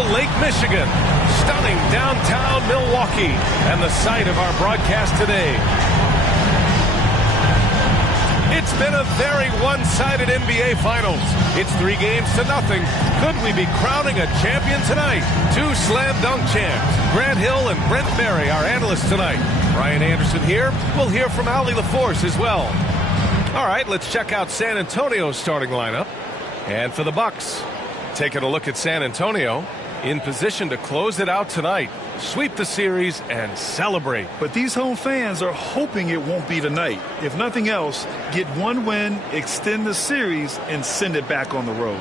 Crystal Lake, Michigan. Stunning downtown Milwaukee, and the site of our broadcast today. It's been a very one-sided NBA Finals. It's 3-0. Could we be crowning a champion tonight? Two slam dunk champs, Grant Hill and Brent Berry, our analysts tonight. Brian Anderson here. We'll hear from Ali LaForce as well. All right, let's check out San Antonio's starting lineup. And for the Bucks, taking a look at San Antonio, in position to close it out tonight, sweep the series, and celebrate. But these home fans are hoping it won't be tonight. If nothing else, get one win, extend the series, and send it back on the road.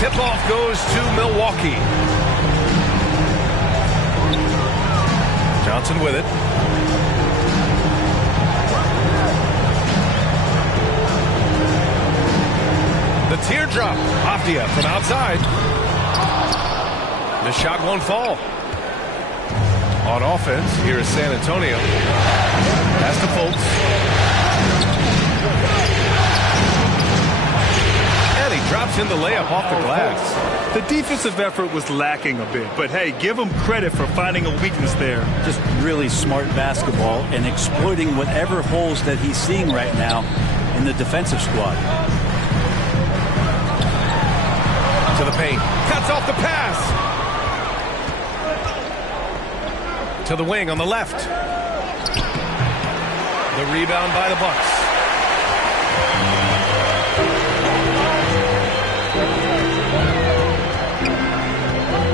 Tip-off goes to Milwaukee. Johnson with it. The teardrop. Avdia from outside. The shot won't fall. On offense, here is San Antonio. Pass to Fultz. And he drops in the layup off the glass. The defensive effort was lacking a bit, but hey, give him credit for finding a weakness there. Just really smart basketball and exploiting whatever holes that he's seeing right now in the defensive squad. To the paint. Cuts off the pass. To the wing on the left. The rebound by the Bucks.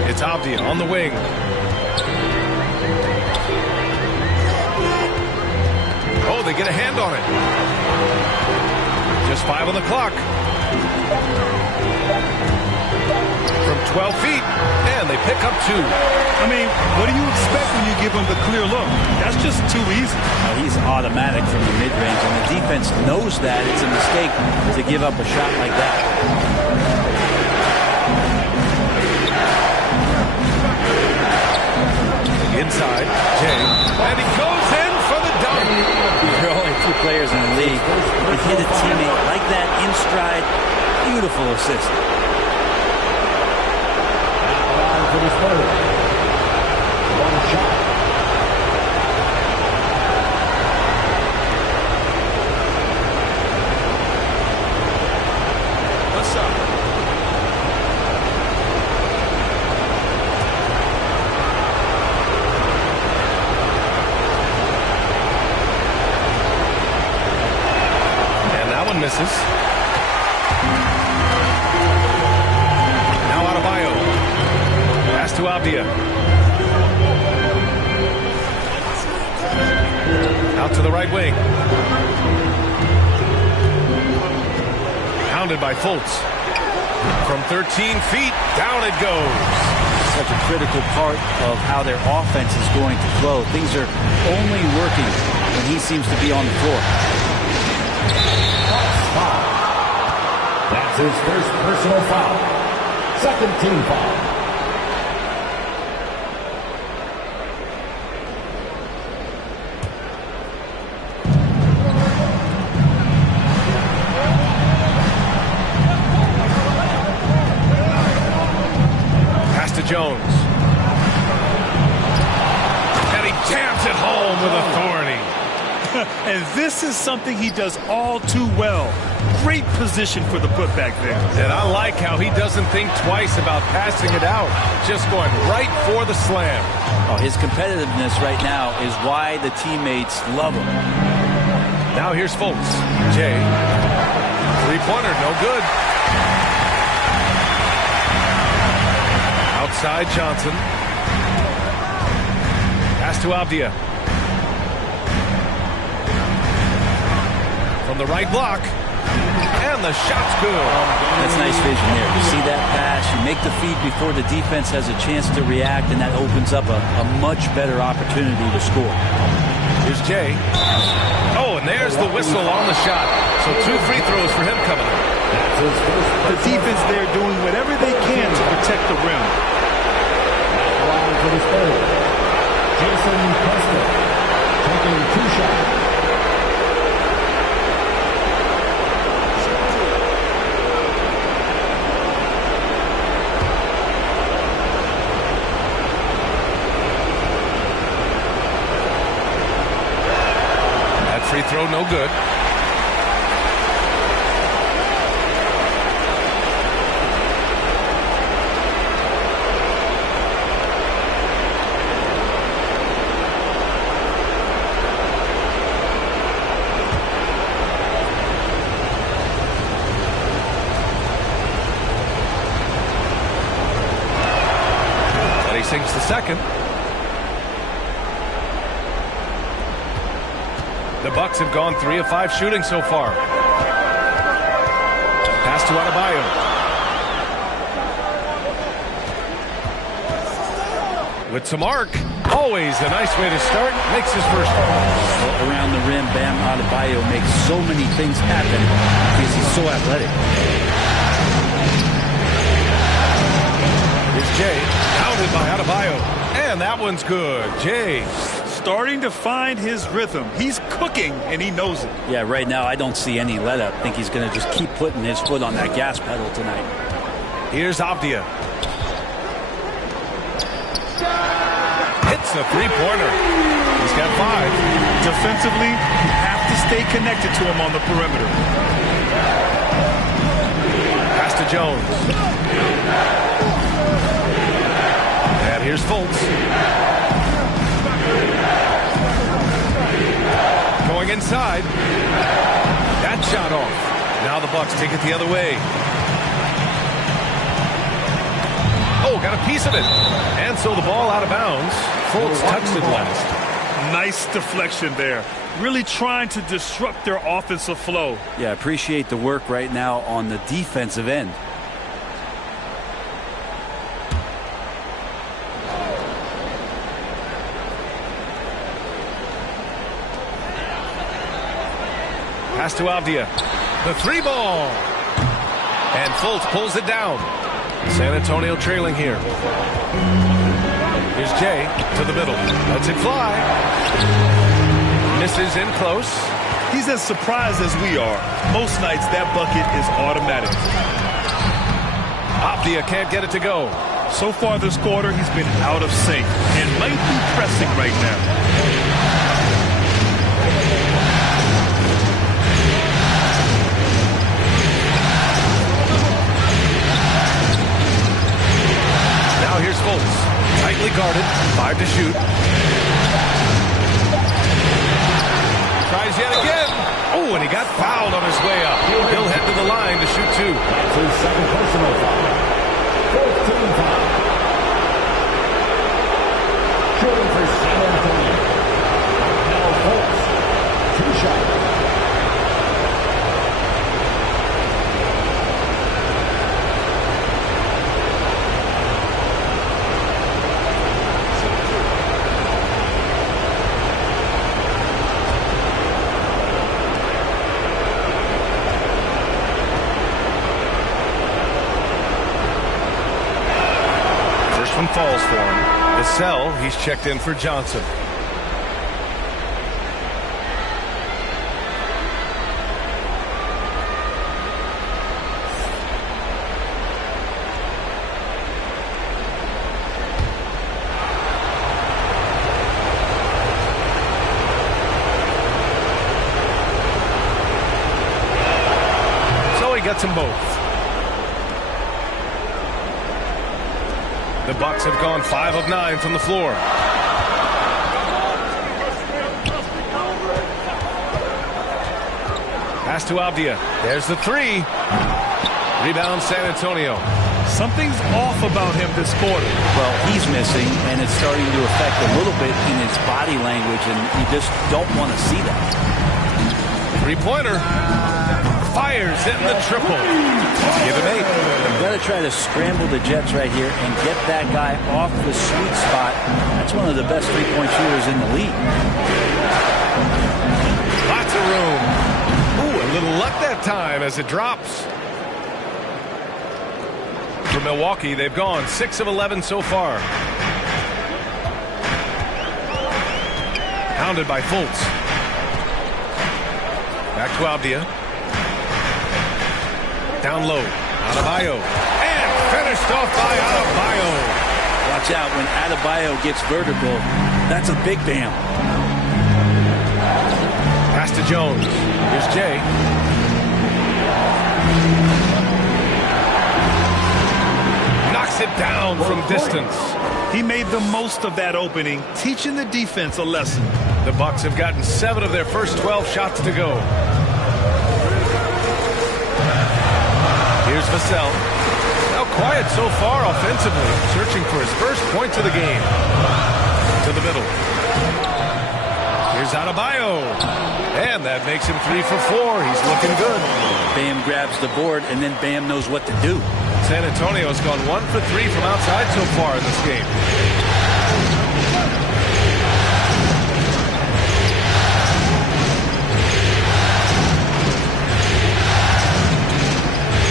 It's Avdia on the wing. Oh, they get a hand on it. Just 5 on the clock. From 12 feet, and they pick up 2. I mean, what do you expect when you give him the clear look? That's just too easy. He's automatic from the mid-range, and the defense knows that it's a mistake to give up a shot like that. Inside, Jay, and he goes in for the dunk. There are only 2 players in the league who can hit a teammate like that in stride. Beautiful assist. For the third. One shot. What's up? And that one misses. Now Adebayo. Pass to Avdia. Out to the right wing. Pounded by Fultz. From 13 feet, down it goes. Such a critical part of how their offense is going to flow. Things are only working when he seems to be on the floor. That's his first personal foul. Second team foul. Jones. And he jams it home with authority. And this is something he does all too well. Great position for the putback there. And I like how he doesn't think twice about passing it out. Just going right for the slam. Oh, his competitiveness right now is why the teammates love him. Now here's Fultz. Jay. Three-pointer, no good. Outside Johnson. Pass to Avdia. From the right block. And the shot's good. That's nice vision there. You see that pass, you make the feed before the defense has a chance to react, and that opens up a much better opportunity to score. Here's Jay. Oh, and there's the whistle on the shot. So 2 free throws for him coming up. The defense there doing whatever they can to protect the rim. Line for the third. Jason Preston taking 2 shots. Free throw, no good. And he sinks the second. The Bucks have gone 3 of 5 shooting so far. Pass to Adebayo. With some arc. Always a nice way to start. Makes his first one. Around the rim, Bam Adebayo makes so many things happen because he's so athletic. Here's Jay. Pounded by Adebayo. And that one's good. Jay. Starting to find his rhythm. He's cooking, and he knows it. Yeah, right now I don't see any let-up. I think he's going to just keep putting his foot on that gas pedal tonight. Here's Avdia. Hits a three-pointer. He's got 5. Defensively, you have to stay connected to him on the perimeter. Pass to Jones. And here's Fultz. Going inside. That shot off. Now the Bucks take it the other way. Oh, got a piece of it. And so the ball out of bounds. Fultz touched it last. Nice deflection there. Really trying to disrupt their offensive flow. Yeah, appreciate the work right now on the defensive end. Pass to Avdia. The 3-ball. And Fultz pulls it down. San Antonio trailing here. Here's Jay to the middle. Lets it fly. Misses in close. He's as surprised as we are. Most nights that bucket is automatic. Avdia can't get it to go. So far this quarter, he's been out of sync and might be pressing right now. Now here's Fultz. Tightly guarded. 5 to shoot. Tries yet again. Oh, and he got fouled on his way up. He'll head to the line to shoot 2. That's his second personal foul. 14 foul. Shooting for San Antonio. Now Fultz. 2 shots. One falls for him. The cell, he's checked in for Johnson. So he gets them both. The Bucks have gone 5 of 9 from the floor. Pass to Avdia. There's the 3. Rebound San Antonio. Something's off about him this quarter. Well, he's missing, and it's starting to affect a little bit in his body language, and you just don't want to see that. 3-pointer. Fires in the triple. Give him 8. You've got to try to scramble the Jets right here and get that guy off the sweet spot. That's one of the best three-point shooters in the league. Lots of room. Ooh, a little luck that time as it drops. For Milwaukee, they've gone 6 of 11 so far. Hounded by Fultz. Back to Avdia. Down low. Adebayo. And finished off by Adebayo. Watch out when Adebayo gets vertical. That's a big bam. Pass to Jones. Here's Jay. Knocks it down from distance. He made the most of that opening, teaching the defense a lesson. The Bucks have gotten 7 of their first 12 shots to go. Here's Vassell. Now quiet so far offensively, searching for his first points of the game. To the middle. Here's Adebayo. And that makes him 3 for 4. He's looking good. Bam grabs the board, and then Bam knows what to do. San Antonio's gone 1 for 3 from outside so far in this game.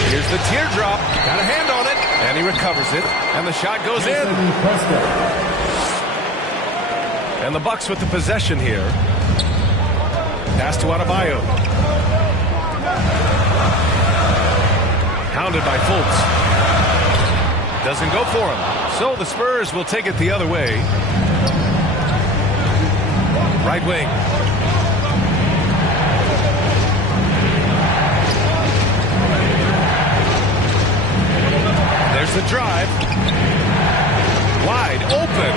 Here's the teardrop. Got a hand on it. And he recovers it. And the shot goes in. And the Bucks with the possession here. Pass to Adebayo. Hounded by Fultz. Doesn't go for him. So the Spurs will take it the other way. Right wing. There's the drive. Wide open.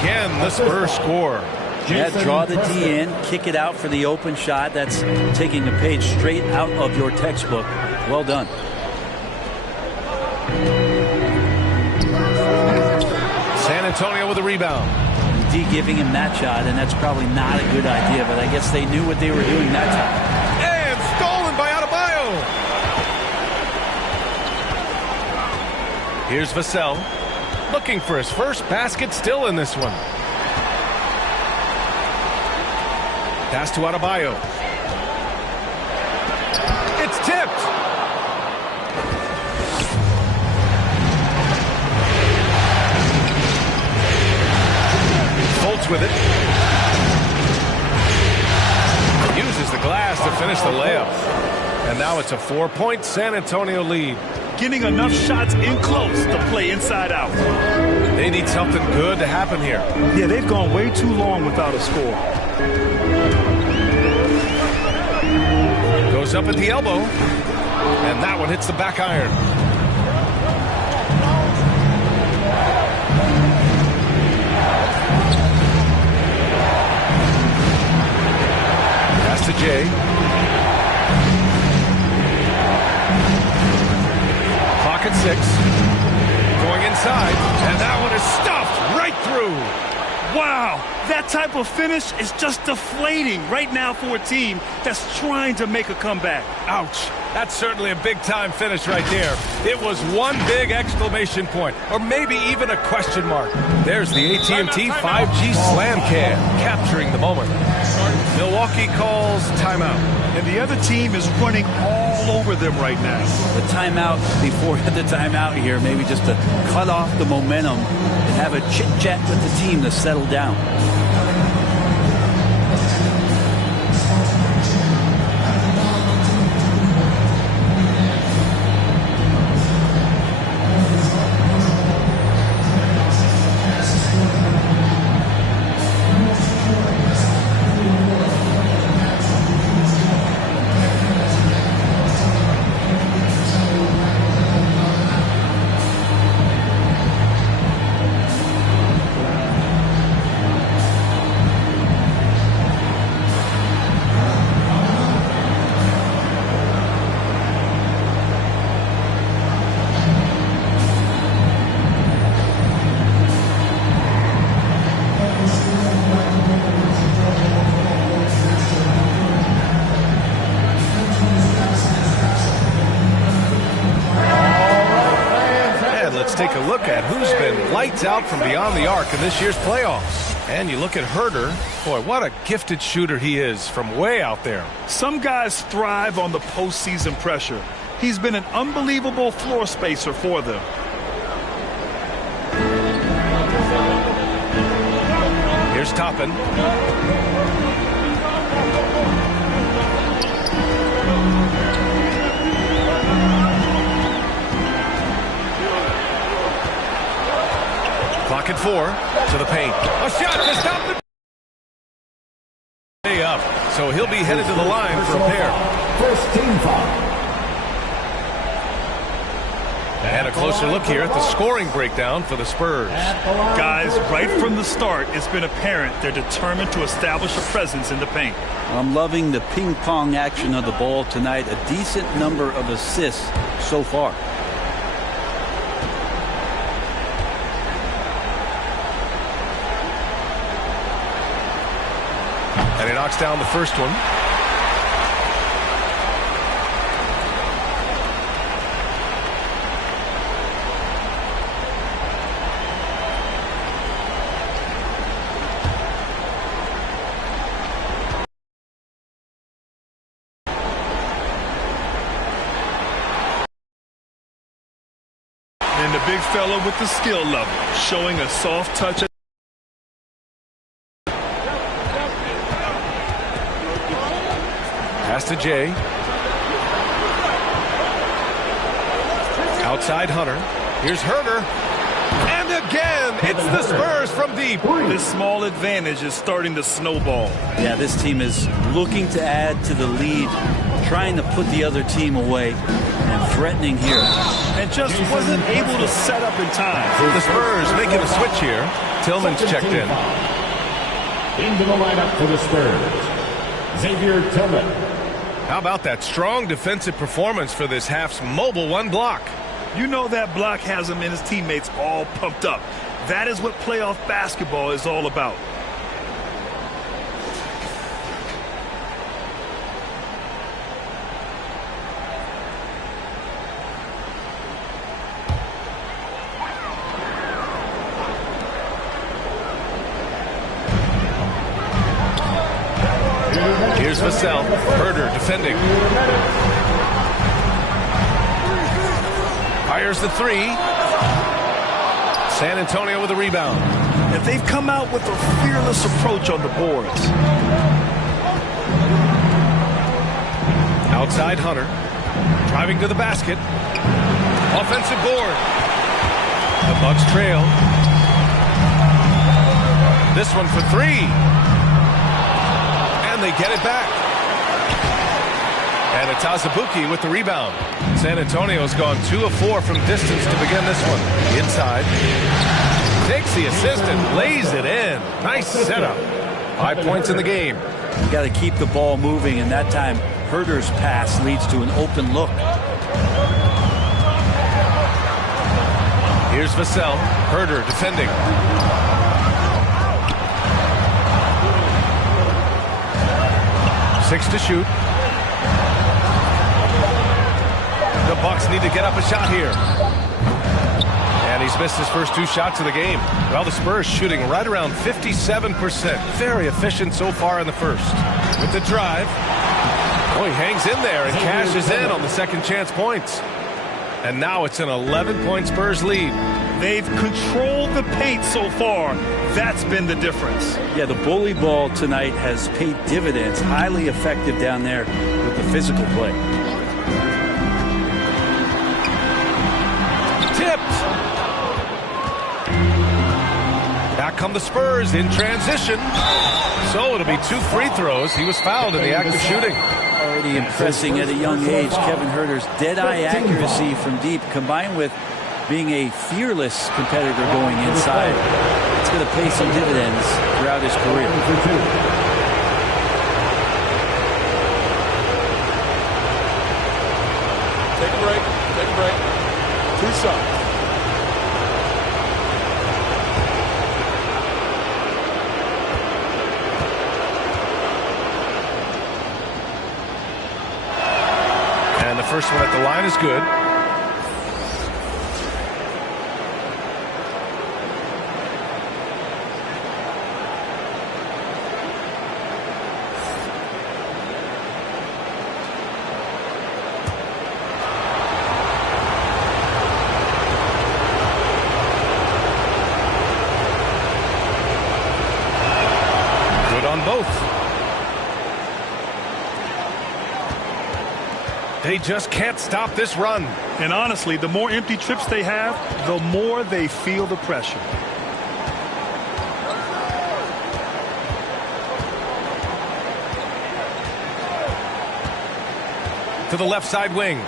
Again, the Spurs score. Yeah, draw the D in, kick it out for the open shot. That's taking a page straight out of your textbook. Well done. San Antonio with a rebound. D giving him that shot, and that's probably not a good idea, but I guess they knew what they were doing that time. And stolen by Adebayo. Here's Vassell. Looking for his first basket still in this one. Pass to Adebayo. It's tipped. Fultz with it. Uses the glass to finish the layup. And now it's a 4-point San Antonio lead. Getting enough shots in close to play inside out. They need something good to happen here. Yeah, they've gone way too long without a score. Goes up at the elbow. And that one hits the back iron. Pass to Jay. Clock at 6. Going inside. And that one is stuffed right through. Wow, that type of finish is just deflating right now for a team that's trying to make a comeback. Ouch. That's certainly a big-time finish right there. It was one big exclamation point, or maybe even a question mark. There's the AT&T 5G Slam Cam, capturing the moment. Milwaukee calls timeout. And the other team is running all over them right now. The timeout before the timeout here, maybe just to cut off the momentum and have a chit-chat with the team to settle down. Take a look at who's been lights out from beyond the arc in this year's playoffs. And you look at Herter. Boy, what a gifted shooter he is from way out there. Some guys thrive on the postseason pressure. He's been an unbelievable floor spacer for them. Here's Toppin. Clock at 4 to the paint. A shot to stop the way up. So he'll be headed to the line for a pair. First team foul. And a closer look here at the scoring breakdown for the Spurs. Guys, right from the start, it's been apparent they're determined to establish a presence in the paint. I'm loving the ping-pong action of the ball tonight. A decent number of assists so far. And he knocks down the first one. And the big fella with the skill level, showing a soft touch. Pass to Jay. Outside Hunter. Here's Herder. And again, it's the Spurs from deep. This small advantage is starting to snowball. Yeah, this team is looking to add to the lead, trying to put the other team away, and threatening here. And just wasn't able to set up in time. The Spurs making a switch here. Tillman's checked in. Into the lineup for the Spurs, Xavier Tillman. How about that strong defensive performance for this half's mobile one block? You know that block has him and his teammates all pumped up. That is what playoff basketball is all about. Here's Vassell. Herder defending. Fires the three. San Antonio with a rebound. And they've come out with a fearless approach on the boards. Outside Hunter. Driving to the basket. Offensive board. The Bucks trail. This one for three. And they get it back. And it's Azubuike with the rebound. San Antonio's gone 2 of 4 from distance to begin this one. Inside. Takes the assist and lays it in. Nice setup. 5 points in the game. You got to keep the ball moving, and that time Herder's pass leads to an open look. Here's Vassell. Herder defending. Six to shoot. The Bucks need to get up a shot here. And he's missed his first 2 shots of the game. Well, the Spurs shooting right around 57%. Very efficient so far in the first. With the drive. Oh, he hangs in there and cashes in on the second chance points. And now it's an 11-point Spurs lead. They've controlled the paint so far. That's been the difference. Yeah, the bully ball tonight has paid dividends. Highly effective down there with the physical play. Tipped. Back come the Spurs in transition. So it'll be 2 free throws. He was fouled in the act of shooting. Already impressing at a young age. Kevin Herder's dead-eye accuracy from deep, combined with being a fearless competitor going inside. It's going to pay some dividends throughout his career. Take a break. Take a break. 2 shots. And the first one at the line is good. on both. They just can't stop this run. And honestly, the more empty trips they have, the more they feel the pressure. To the left side wing.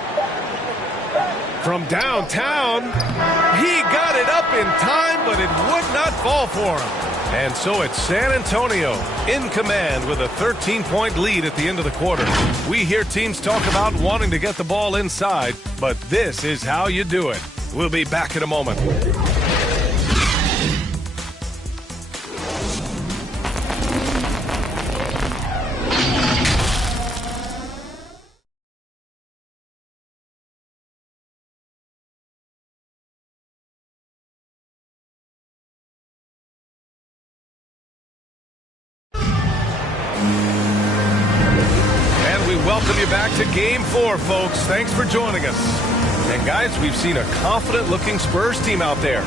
From downtown, he got it up in time, but it would not fall for him. And so it's San Antonio in command with a 13-point lead at the end of the quarter. We hear teams talk about wanting to get the ball inside, but this is how you do it. We'll be back in a moment. Welcome you back to Game 4, folks. Thanks for joining us. And, guys, we've seen a confident-looking Spurs team out there.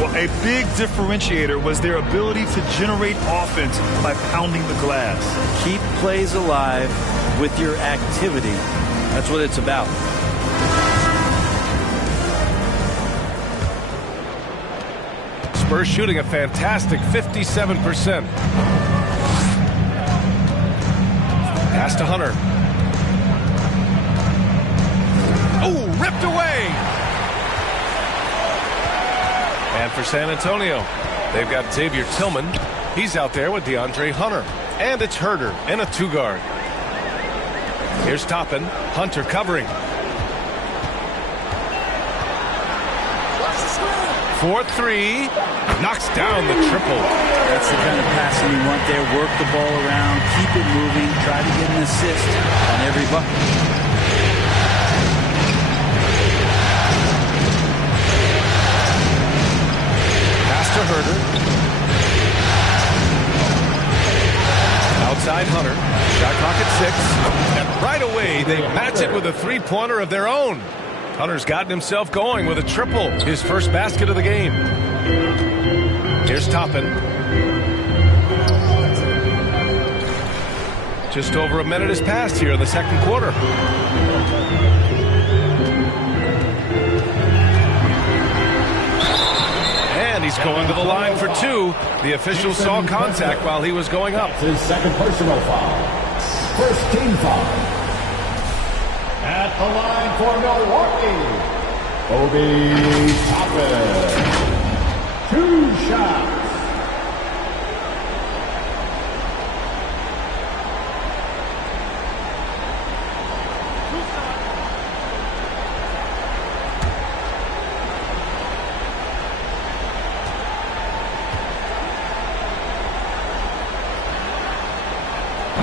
Well, a big differentiator was their ability to generate offense by pounding the glass. Keep plays alive with your activity. That's what it's about. Spurs shooting a fantastic 57%. Pass to Hunter. Oh, ripped away. And for San Antonio, they've got Xavier Tillman. He's out there with DeAndre Hunter. And it's Herder in a two-guard. Here's Toppin. Hunter covering. 4-3. Knocks down the triple. That's the kind of passing you want there. Work the ball around. Keep it moving. Try to get an assist on every bucket. To Herder. Outside Hunter. Shot clock at 6. And right away, they match it with a three-pointer of their own. Hunter's gotten himself going with a triple. His first basket of the game. Here's Toppin. Just over a minute has passed here in the second quarter. He's going to the line for two. The official saw contact while he was going up. His second personal foul. First team foul. At the line for Milwaukee, Obi Toppin. 2 shots.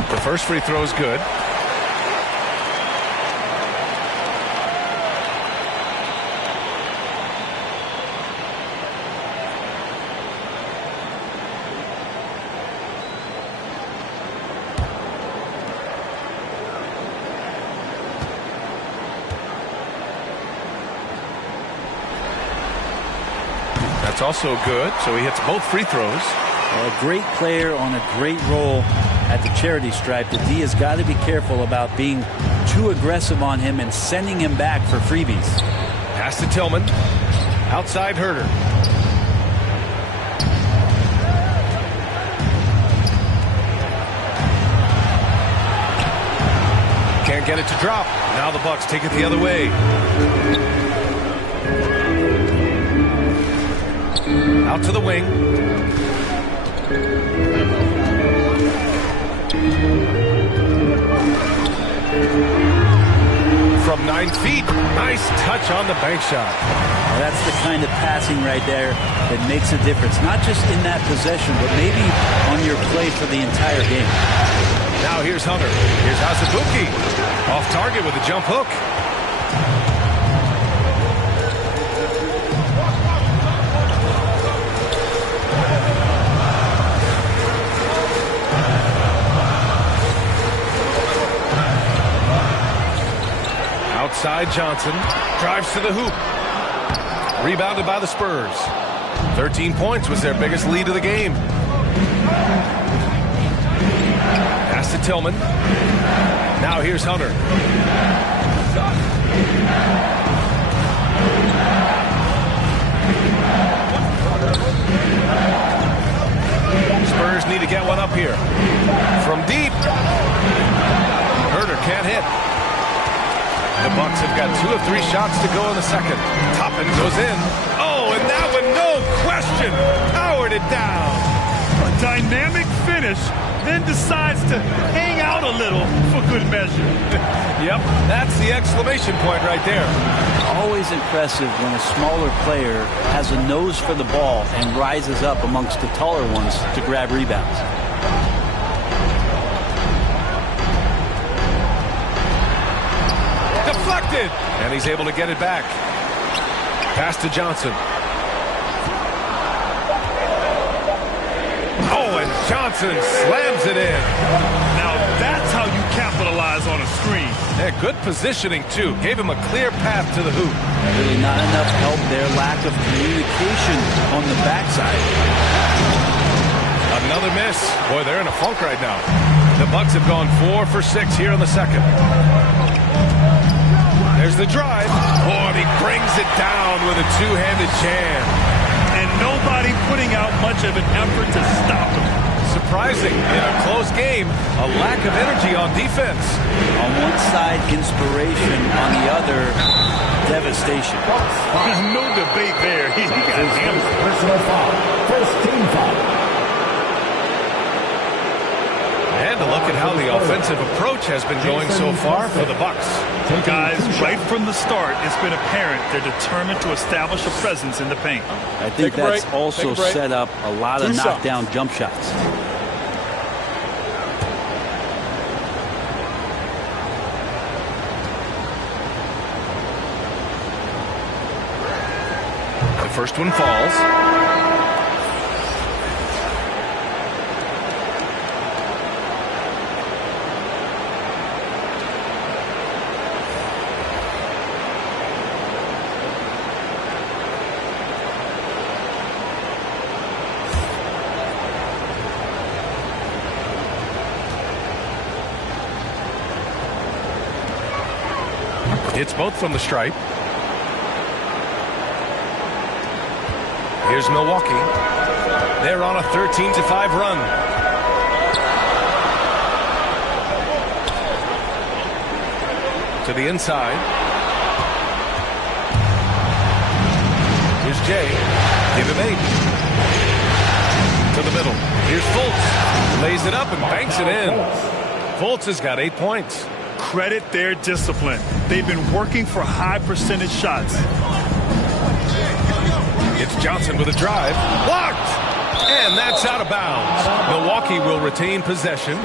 The first free throw is good. That's also good, so he hits both free throws. Well, a great player on a great role at the charity stripe. The D has got to be careful about being too aggressive on him and sending him back for freebies. Pass to Tillman. Outside Herder. Can't get it to drop. Now the Bucks take it the other way. Out to the wing. From 9 feet. Nice touch on the bank shot. Well, that's the kind of passing right there that makes a difference. Not just in that possession, but maybe on your play for the entire game. Now here's Hunter. Here's Hasabuki. Off target with a jump hook. Outside Johnson. Drives to the hoop. Rebounded by the Spurs. 13 points was their biggest lead of the game. Pass to Tillman. Now here's Hunter. Spurs need to get one up here. From deep. Herder can't hit. The Bucks have got 2 of 3 shots to go in the second. Toppin goes in. Oh, and that one, no question, powered it down. A dynamic finish, then decides to hang out a little for good measure. Yep, that's the exclamation point right there. Always impressive when a smaller player has a nose for the ball and rises up amongst the taller ones to grab rebounds. Deflected, and he's able to get it back. Pass to Johnson. Oh, and Johnson slams it in. Now that's how you capitalize on a screen. Yeah, good positioning, too. Gave him a clear path to the hoop. Really not enough help there. Lack of communication on the backside. Another miss. Boy, they're in a funk right now. The Bucks have gone 4 for 6 here in the second. There's the drive. Oh, and he brings it down with a two-handed jam. And nobody putting out much of an effort to stop him. Surprising, in a close game, a lack of energy on defense. On one side, inspiration. On the other, devastation. There's no debate there. He got hammered. Personal foul. First team foul. And a look at how the offensive approach has been going so far for the Bucks. Guys, right from the start, it's been apparent they're determined to establish a presence in the paint. I think that's also set up a lot of knockdown jump shots. The first one falls. It's both from the stripe. Here's Milwaukee. They're on a 13-5 run. To the inside. Here's Jay. Give him 8. To the middle. Here's Fultz. Lays it up and banks it in. Fultz has got 8 points. Credit their discipline. They've been working for high percentage shots. It's Johnson with a drive. Blocked! And that's out of bounds. Milwaukee will retain possession.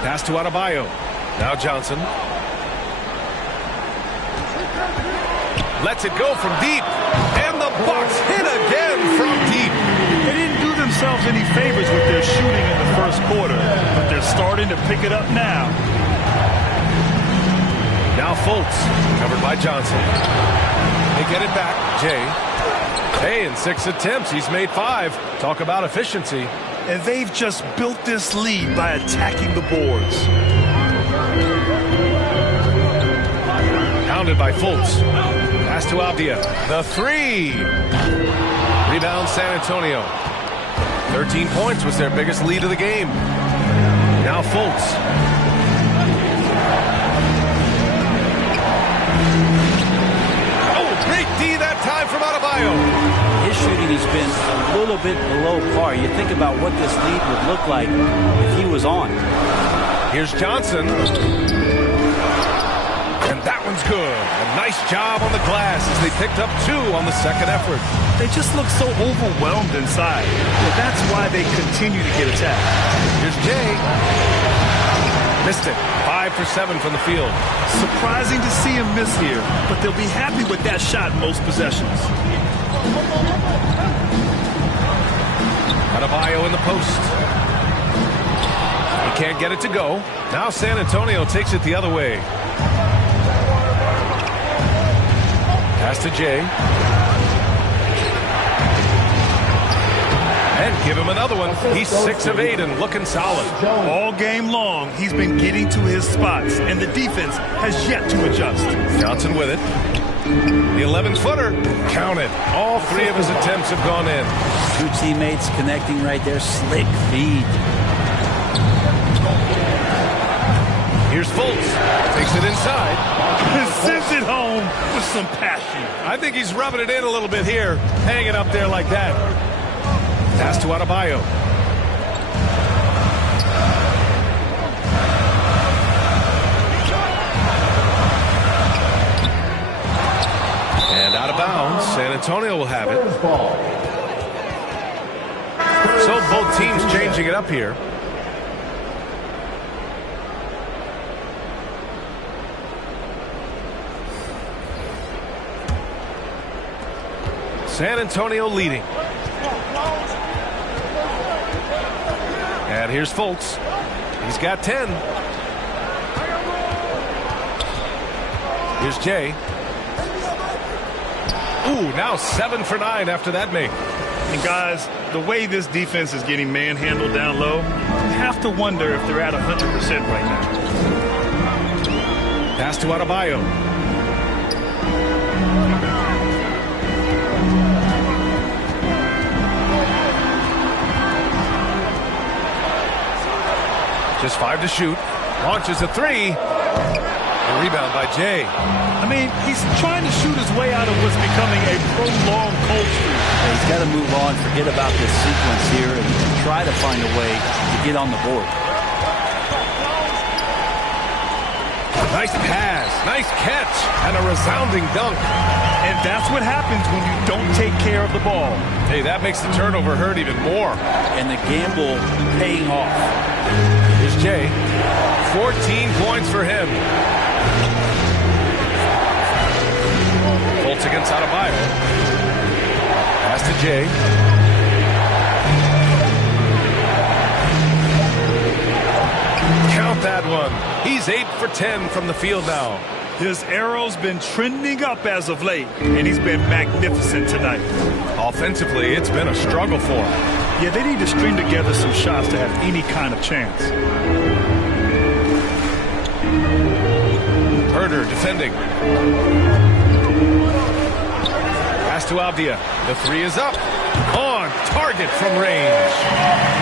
Pass to Adebayo. Now Johnson. Lets it go from deep. And the Bucks hit again from deep. They didn't do themselves any favors with their shooting in the first quarter, but they're starting to pick it up now. Now Fultz, covered by Johnson. They get it back. Jay. Hey, in 6 attempts, he's made 5. Talk about efficiency. And they've just built this lead by attacking the boards. Pounded by Fultz. Pass to Avdia. The 3. Rebound San Antonio. 13 points was their biggest lead of the game. Now Fultz. Oh, great D that time from Adebayo. His shooting has been a little bit below par. You think about what this lead would look like if he was on. Here's Johnson. And that one's good. A nice job on the glass as they picked up 2 on the second effort. They just look so overwhelmed inside. But that's why they continue to get attacked. Here's Jay. Missed it. 5 for 7 from the field. Surprising to see him miss here, but they'll be happy with that shot most possessions. Adebayo in the post. He can't get it to go. Now San Antonio takes it the other way. Pass to Jay. And give him another one. He's 6 of 8 and looking solid. All game long, he's been getting to his spots, and the defense has yet to adjust. Johnson with it. The 11-footer. Count it. All 3 of his attempts have gone in. 2 teammates connecting right there. Slick feed. Here's Fultz. Takes it inside. And sends it home with some passion. I think he's rubbing it in a little bit here. Hang it up there like that. Pass to Adebayo. And out of bounds. San Antonio will have it. So both teams changing it up here. San Antonio leading. And here's Fultz. He's got 10. Here's Jay. Ooh, now 7 for 9 after that make. And guys, the way this defense is getting manhandled down low, you have to wonder if they're at 100% right now. Pass to Adebayo. Just 5 to shoot. Launches a 3. A rebound by Jay. I mean, he's trying to shoot his way out of what's becoming a prolonged cold streak. Yeah, he's got to move on, forget about this sequence here, and try to find a way to get on the board. Nice pass, nice catch, and a resounding dunk. And that's what happens when you don't take care of the ball. Hey, that makes the turnover hurt even more. And the gamble paying off. Here's Jay. 14 points for him. Fultz against Adebayo. Pass to Jay. Count that one. He's 8 for 10 from the field now. His arrow's been trending up as of late, and he's been magnificent tonight. Offensively, it's been a struggle for him. Yeah, they need to string together some shots to have any kind of chance. Herder defending. Pass to Avdia. The 3 is up. On target from range.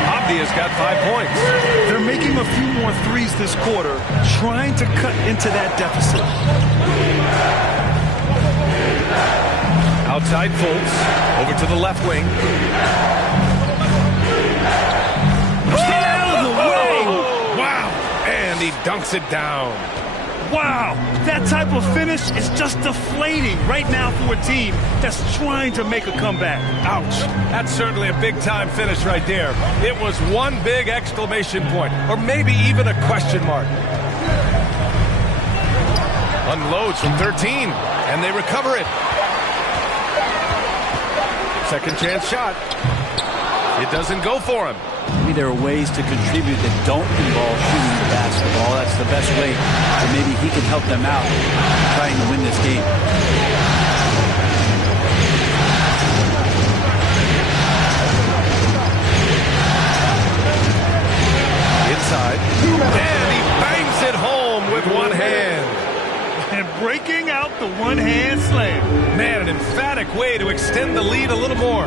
Avdia's got 5 points. They're making a few more threes this quarter, trying to cut into that deficit. Outside Fultz. Over to the left wing. Get out of the way! Wow. And he dunks it down. Wow, that type of finish is just deflating right now for a team that's trying to make a comeback. Ouch. That's certainly a big-time finish right there. It was one big exclamation point, or maybe even a question mark. Unloads from 13, and they recover it. Second chance shot. It doesn't go for him. Maybe there are ways to contribute that don't involve shooting the basketball. That's the best way. So maybe he can help them out trying to win this game. Inside. And he bangs it home with one hand. And breaking out the one-hand slam. Man, an emphatic way to extend the lead a little more.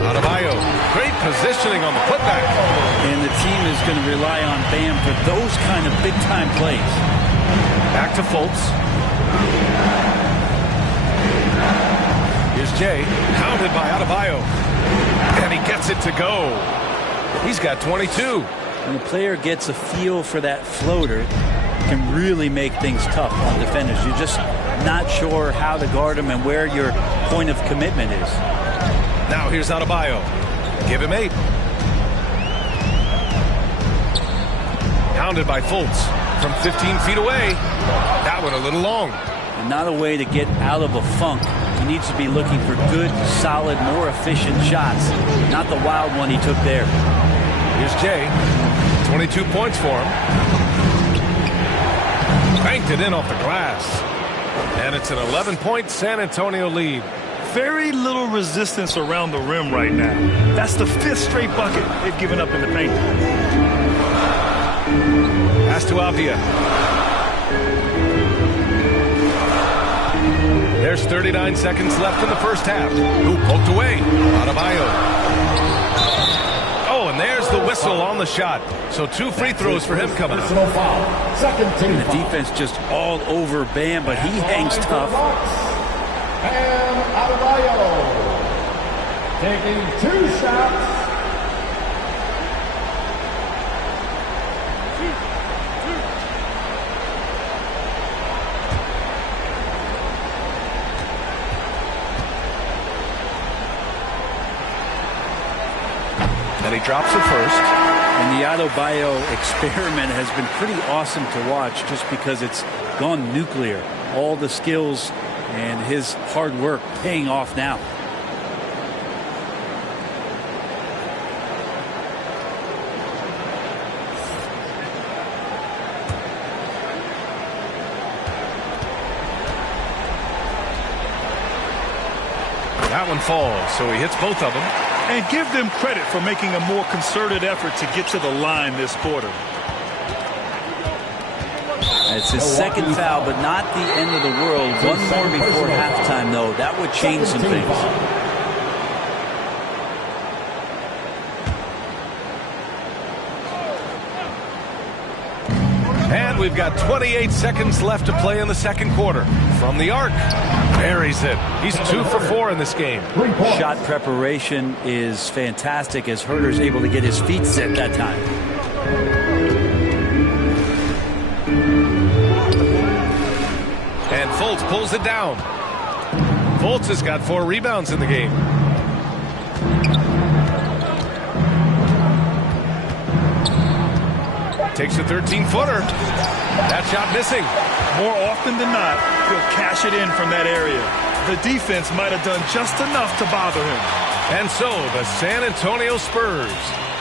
Adebayo, great positioning on the putback. And the team is going to rely on Bam for those kind of big-time plays. Back to Fultz. Here's Jay, pounded by Adebayo. And he gets it to go. He's got 22. When a player gets a feel for that floater, it can really make things tough on defenders. You're just not sure how to guard them and where your point of commitment is. Now here's Adebayo. Give him 8. Pounded by Fultz from 15 feet away. That one a little long. and not a way to get out of a funk. He needs to be looking for good, solid, more efficient shots, not the wild one he took there. Here's Jay. 22 points for him. Banked it in off the glass. And it's an 11-point San Antonio lead. Very little resistance around the rim right now. That's the 5th straight bucket they've given up in the paint. Pass to Avdia. There's 39 seconds left in the first half. Who poked away? Adebayo. Oh, and there's the whistle on the shot. So 2 free throws for him coming up. And the defense just all over Bam, but he hangs tough. And Adebayo taking 2 shots. And he drops it first. And the Adebayo experiment has been pretty awesome to watch just because it's gone nuclear. All the skills and his hard work paying off now. That one falls, so he hits both of them. And give them credit for making a more concerted effort to get to the line this quarter. It's his second foul, but not the end of the world. One more before halftime, though. That would change some things. And we've got 28 seconds left to play in the second quarter. From the arc, buries it. He's 2 for 4 in this game. Shot preparation is fantastic as Herder's able to get his feet set that time. And Fultz pulls it down. Fultz has got 4 rebounds in the game. Takes a 13-footer. That shot missing. More often than not, he'll cash it in from that area. The defense might have done just enough to bother him. And so the San Antonio Spurs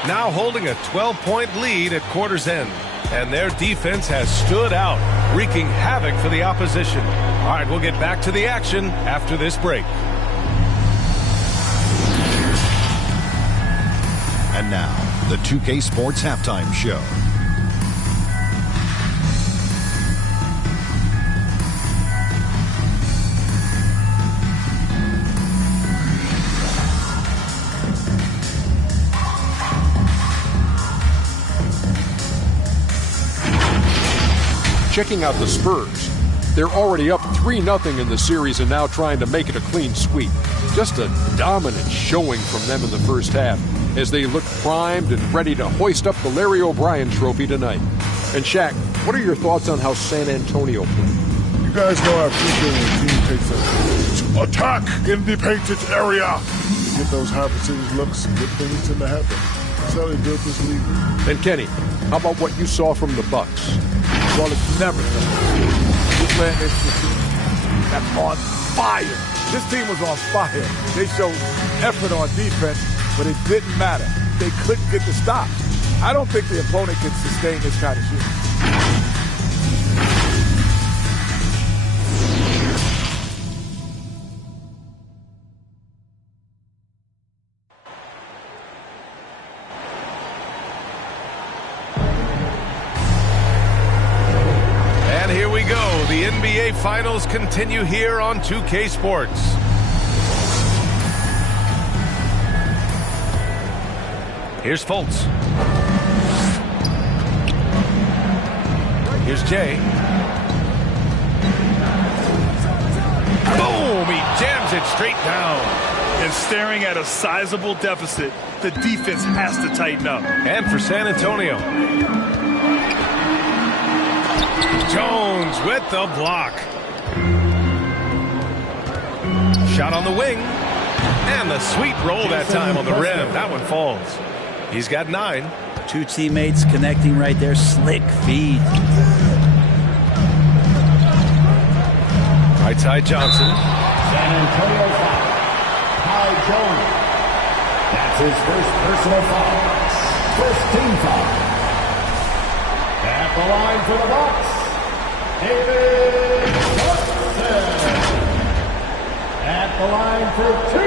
now holding a 12-point lead at quarter's end. And their defense has stood out, wreaking havoc for the opposition. All right, we'll get back to the action after this break. And now, the 2K Sports Halftime Show. Checking out the Spurs. They're already up 3-0 in the series and now trying to make it a clean sweep. Just a dominant showing from them in the first half as they look primed and ready to hoist up the Larry O'Brien trophy tonight. And Shaq, what are your thoughts on how San Antonio played? You guys know I appreciate when a team takes a attack in the painted area. You get those high percentage looks, good things tend to happen. That's how they built this league. And Kenny, how about what you saw from the Bucks? Well, it's never done. This man is that's on fire. This team was on fire. They showed effort on defense, but it didn't matter. They couldn't get the stop. I don't think the opponent can sustain this kind of shooting. The NBA Finals continue here on 2K Sports. Here's Fultz. Here's Jay. Boom! He jams it straight down. And staring at a sizable deficit, the defense has to tighten up. And for San Antonio, Jones with the block. Shot on the wing. And the sweet roll that time on the rim. That one falls. He's got 9. 2 teammates connecting right there. Slick feed. Ty Johnson. San Antonio foul. Ty Jones. That's his first personal foul. First team foul. At the line for the Bucks, David Johnson. At the line for 2.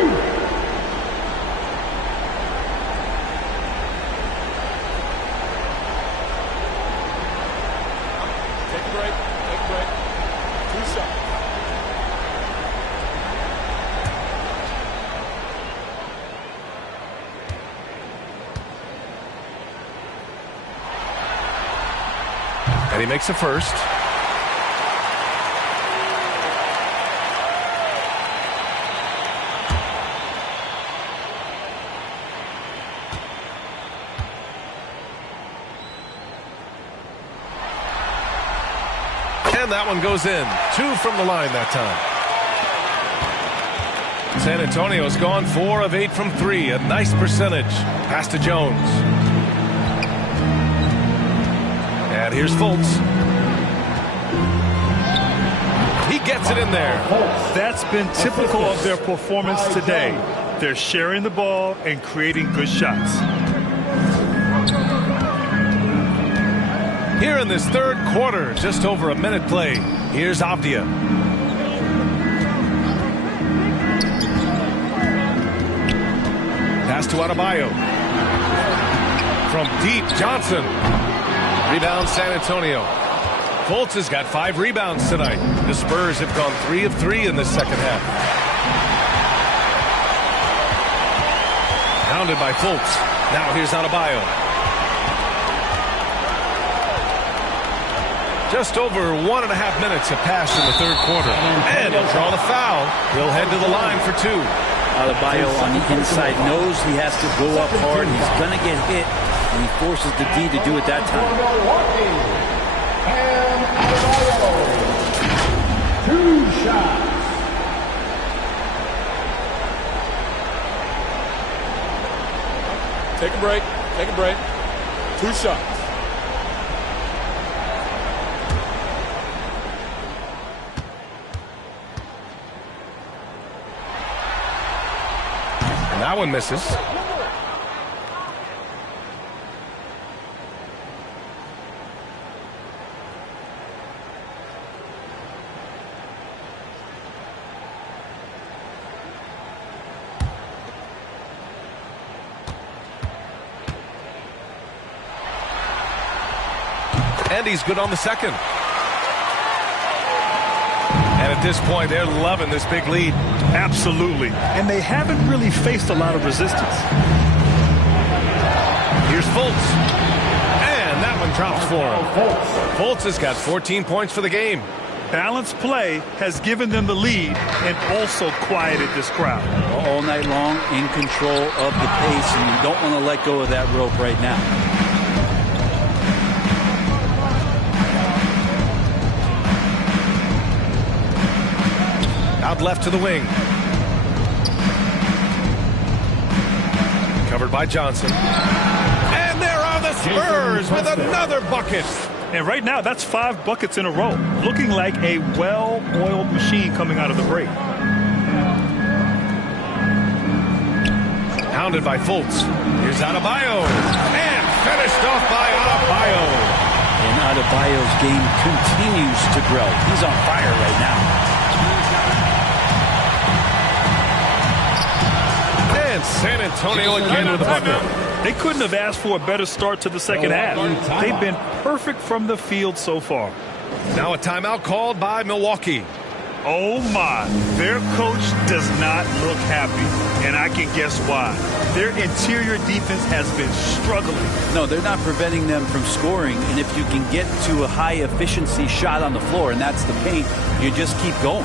Take a break. Take a break. 2 shots. And he makes the first. And that one goes in. 2 from the line that time. San Antonio's gone 4 of 8 from 3. A nice percentage. Pass to Jones. And here's Fultz. He gets it in there. That's been typical of their performance today. They're sharing the ball and creating good shots. Here in this third quarter, just over a minute play. Here's Avdia. Pass to Adebayo. From deep, Johnson. Rebound San Antonio. Fultz has got 5 rebounds tonight. The Spurs have gone 3 of 3 in the second half. Pounded by Fultz. Now here's Adebayo. Just over 1.5 minutes have passed in the third quarter. And he'll draw the foul. He'll head to the line for 2. Adebayo on the inside knows he has to go up hard. He's going to get hit. And he forces the D to do it that time. And Adebayo. 2 shots. Take a break. Take a break. 2 shots. And that one misses. And he's good on the second. And at this point, they're loving this big lead. Absolutely. And they haven't really faced a lot of resistance. Here's Fultz. And that one drops for him. Fultz has got 14 points for the game. Balanced play has given them the lead and also quieted this crowd. All night long, in control of the pace, and you don't want to let go of that rope right now. Out left to the wing. Covered by Johnson. And there are the Spurs with another bucket. And right now, that's 5 buckets in a row. Looking like a well-oiled machine coming out of the break. Pounded by Fultz. Here's Adebayo. And finished off by Adebayo. And Adebayo's game continues to grow. He's on fire right now. And San Antonio again with a bucket. They couldn't have asked for a better start to the second half. They've been perfect from the field so far. Now a timeout called by Milwaukee. Oh my, their coach does not look happy, and I can guess why. Their interior defense has been struggling. No, they're not preventing them from scoring, and if you can get to a high-efficiency shot on the floor, and that's the paint, you just keep going.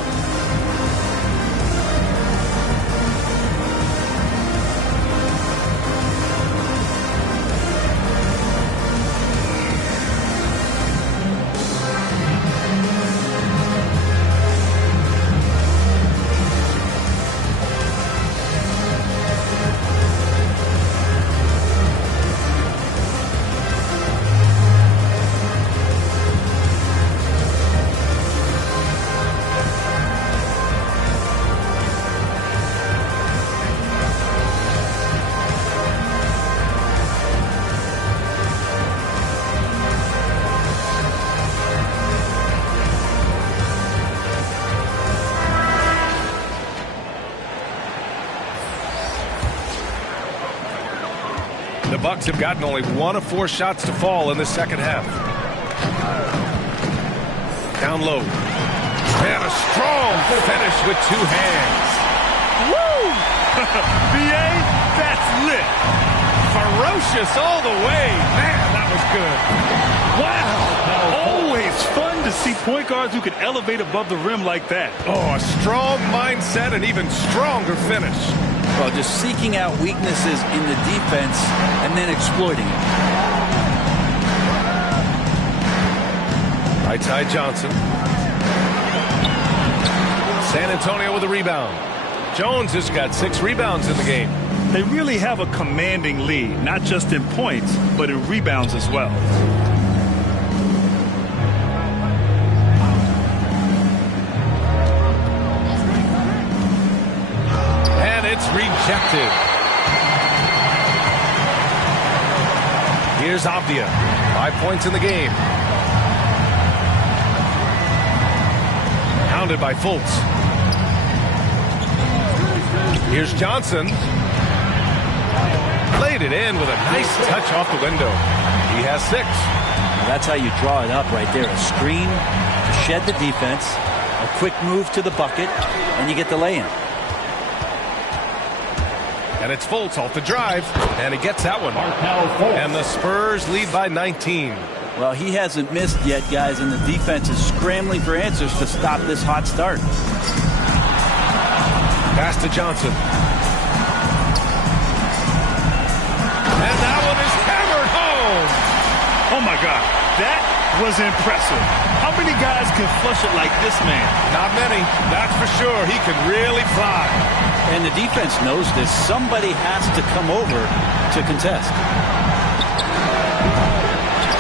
Bucks have gotten only 1 of 4 shots to fall in the second half. Down low. And a strong finish with 2 hands. Woo! BA, that's lit. Ferocious all the way. Man, that was good. Wow. Always fun to see point guards who can elevate above the rim like that. Oh, a strong mindset and even stronger finish. Well, just seeking out weaknesses in the defense and then exploiting it. Right side Johnson. San Antonio with a rebound. Jones has got 6 rebounds in the game. They really have a commanding lead, not just in points, but in rebounds as well. And it's rejected. Here's Avdia. 5 points in the game. Pounded by Fultz. Here's Johnson. Played it in with a nice touch off the window. He has 6. Now that's how you draw it up right there. A screen to shed the defense, a quick move to the bucket, and you get the lay-in. And it's Fultz off the drive, and he gets that one. And the Spurs lead by 19. Well, he hasn't missed yet, guys, and the defense is scrambling for answers to stop this hot start. Pass to Johnson. And that one is hammered home. Oh, my God. That was impressive. How many guys can flush it like this man? Not many. That's for sure. He can really fly. And the defense knows this. Somebody has to come over to contest.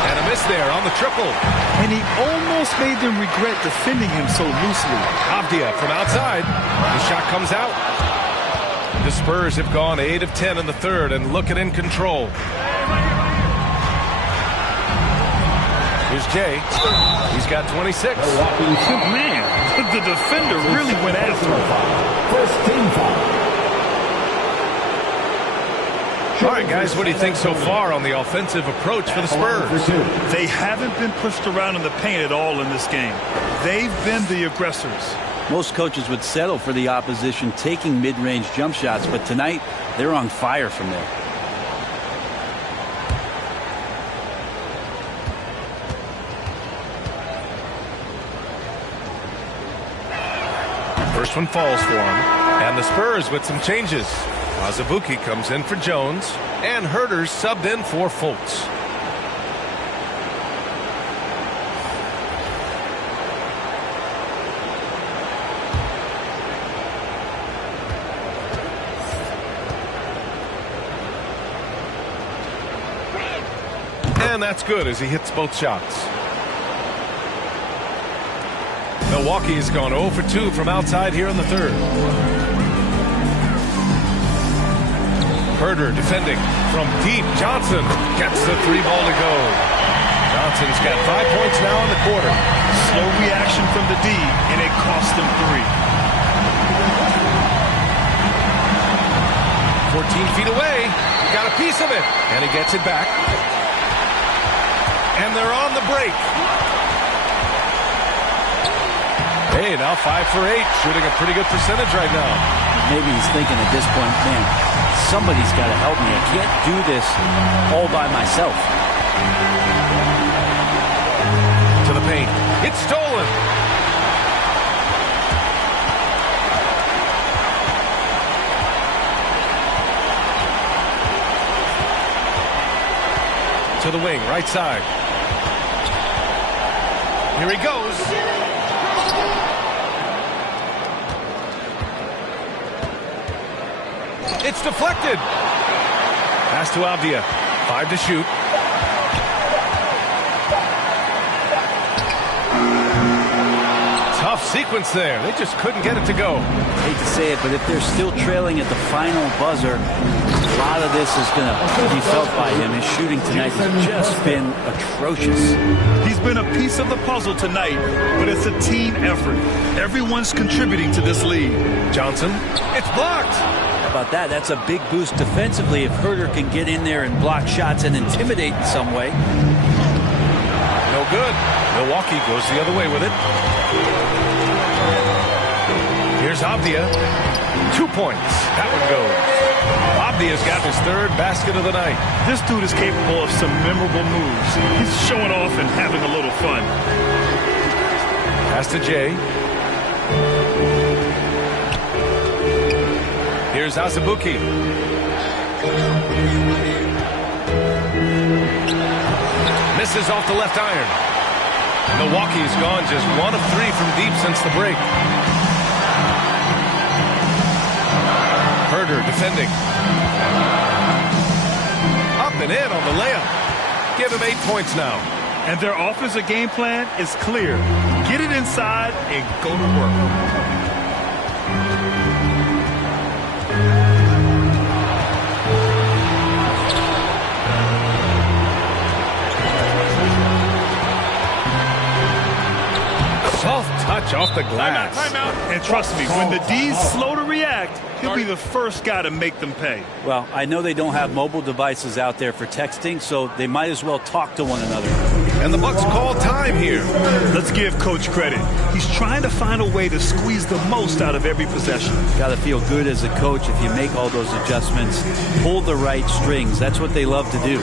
And a miss there on the triple. And he almost made them regret defending him so loosely. Avdia from outside. The shot comes out. The Spurs have gone 8 of 10 in the third and looking in control. Here's Jay. He's got 26. Man, the defender really went after him. First team foul. All right, guys, what do you think so far on the offensive approach for the Spurs? They haven't been pushed around in the paint at all in this game. They've been the aggressors. Most coaches would settle for the opposition taking mid-range jump shots, but tonight they're on fire from there. First one falls for him. And the Spurs with some changes. Azubuike comes in for Jones, and Herter's subbed in for Fultz. And that's good as he hits both shots. Milwaukee's gone 0 for 2 from outside here in the third. Herter defending from deep. Johnson gets the 3-ball to go. Johnson's got 5 points now in the quarter. Slow reaction from the D, and it cost them 3. 14 feet away. He got a piece of it, and he gets it back. And they're on the break. Hey, now 5 for 8, shooting a pretty good percentage right now. Maybe he's thinking at this point, man, somebody's got to help me. I can't do this all by myself. To the paint. It's stolen. To the wing, right side. Here he goes. It's deflected. Pass to Avdia. 5 to shoot. Tough sequence there. They just couldn't get it to go. Hate to say it, but if they're still trailing at the final buzzer, a lot of this is going to be felt by him. His shooting tonight has just been atrocious. He's been a piece of the puzzle tonight, but it's a team effort. Everyone's contributing to this lead. Johnson. It's blocked. How about that? That's a big boost defensively if Herder can get in there and block shots and intimidate in some way. No good. Milwaukee goes the other way with it. Here's Avdia. 2 points. That one goes. Avdia's got his third basket of the night. This dude is capable of some memorable moves. He's showing off and having a little fun. Pass to Jay. Here's Azubuike. Misses off the left iron. Milwaukee's gone just 1 of 3 from deep since the break. Herder defending. Up and in on the layup. Give him 8 points now. And their offensive game plan is clear. Get it inside and go to work. Soft touch off the glass. Timeout. And trust me, when the D's slow to react, he'll be the first guy to make them pay. Well, I know they don't have mobile devices out there for texting, so they might as well talk to one another. And the Bucks call time here. Let's give Coach credit. He's trying to find a way to squeeze the most out of every possession. Got to feel good as a coach if you make all those adjustments. Pull the right strings. That's what they love to do.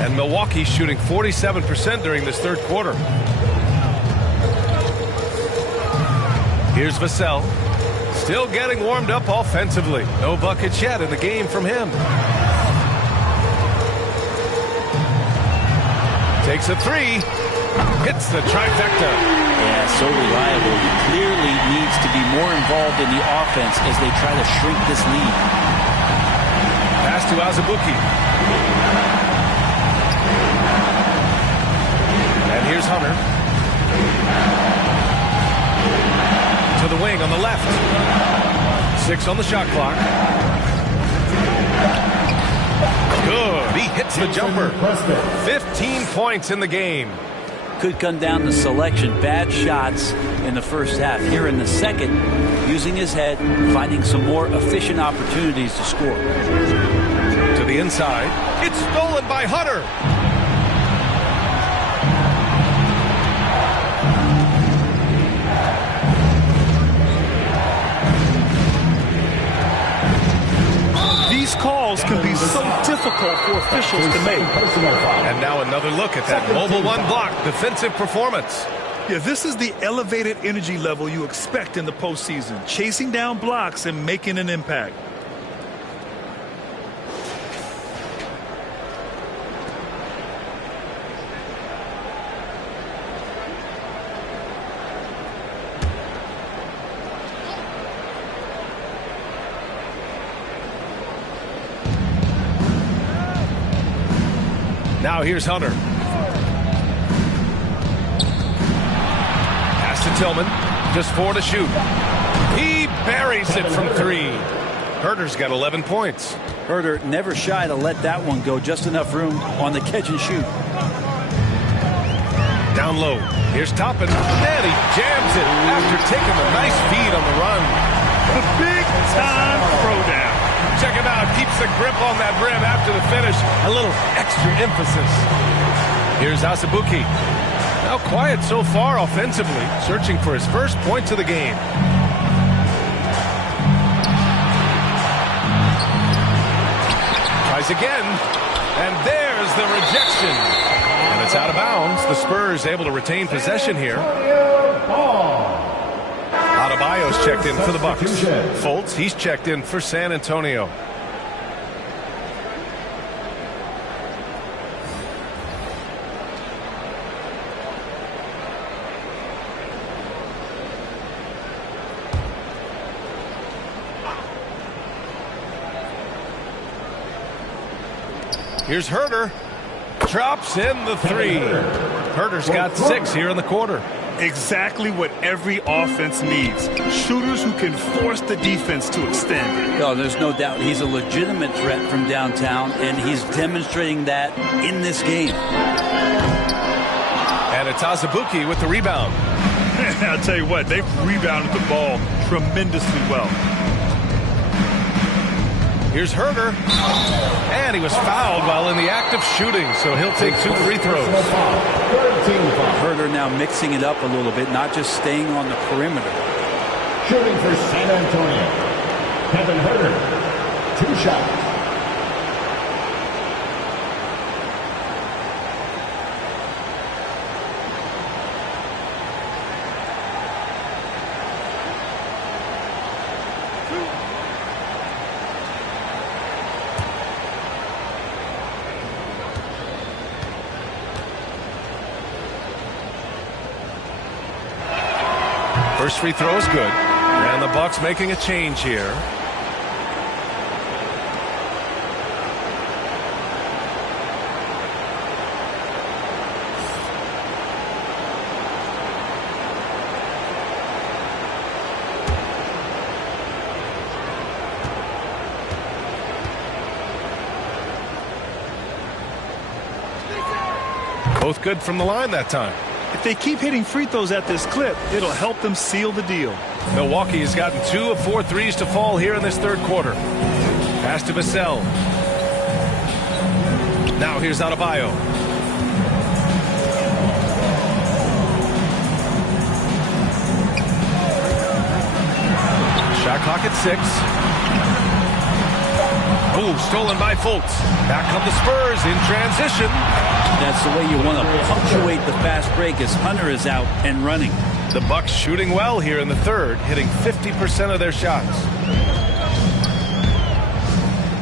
And Milwaukee shooting 47% during this third quarter. Here's Vassell. Still getting warmed up offensively. No buckets yet in the game from him. Takes a three. Hits the trifecta. Yeah, so reliable. He clearly needs to be more involved in the offense as they try to shrink this lead. Pass to Azubuike. And here's Hunter. To the wing on the left. 6 on the shot clock. Good. He hits the jumper. 15 points in the game. Could come down to selection. Bad shots in the first half. Here in the second, using his head, finding some more efficient opportunities to score. To the inside. It's stolen by Hunter. These calls can be so difficult for officials to make. And now another look at that mobile one block defensive performance. Yeah, this is the elevated energy level you expect in the postseason. Chasing down blocks and making an impact. Now here's Hunter. Pass to Tillman. Just 4 to shoot. He buries it from 3. Herder's got 11 points. Herder never shy to let that one go. Just enough room on the catch and shoot. Down low. Here's Toppin. And he jams it after taking a nice feed on the run. The big time throwdown. Check him out. Keeps the grip on that rim after the finish. A little extra emphasis. Here's Azubuike. Now quiet so far offensively. Searching for his first points of the game. Tries again. And there's the rejection. And it's out of bounds. The Spurs able to retain possession here. Adebayo's checked in for the Bucks. Fultz, he's checked in for San Antonio. Here's Herter. Drops in the three. Herter's got 6 here in the quarter. Exactly what every offense needs. Shooters who can force the defense to extend. No, there's no doubt he's a legitimate threat from downtown, and he's demonstrating that in this game. And it's Azubuike with the rebound. I'll tell you what, they've rebounded the ball tremendously well. Here's Herter. And he was fouled while in the act of shooting, so he'll take 2 free throws. Herter now mixing it up a little bit, not just staying on the perimeter. Shooting for San Antonio, Kevin Herter. 2 shots. First free throw is good. And the Bucks making a change here. Both good from the line that time. If they keep hitting free throws at this clip, it'll help them seal the deal. Milwaukee has gotten 2 of 4 threes to fall here in this third quarter. Pass to Vassell. Now here's Adebayo. Shot clock at 6. Oh, stolen by Fultz. Back come the Spurs in transition. That's the way you want to punctuate the fast break as Hunter is out and running. The Bucks shooting well here in the third, hitting 50% of their shots.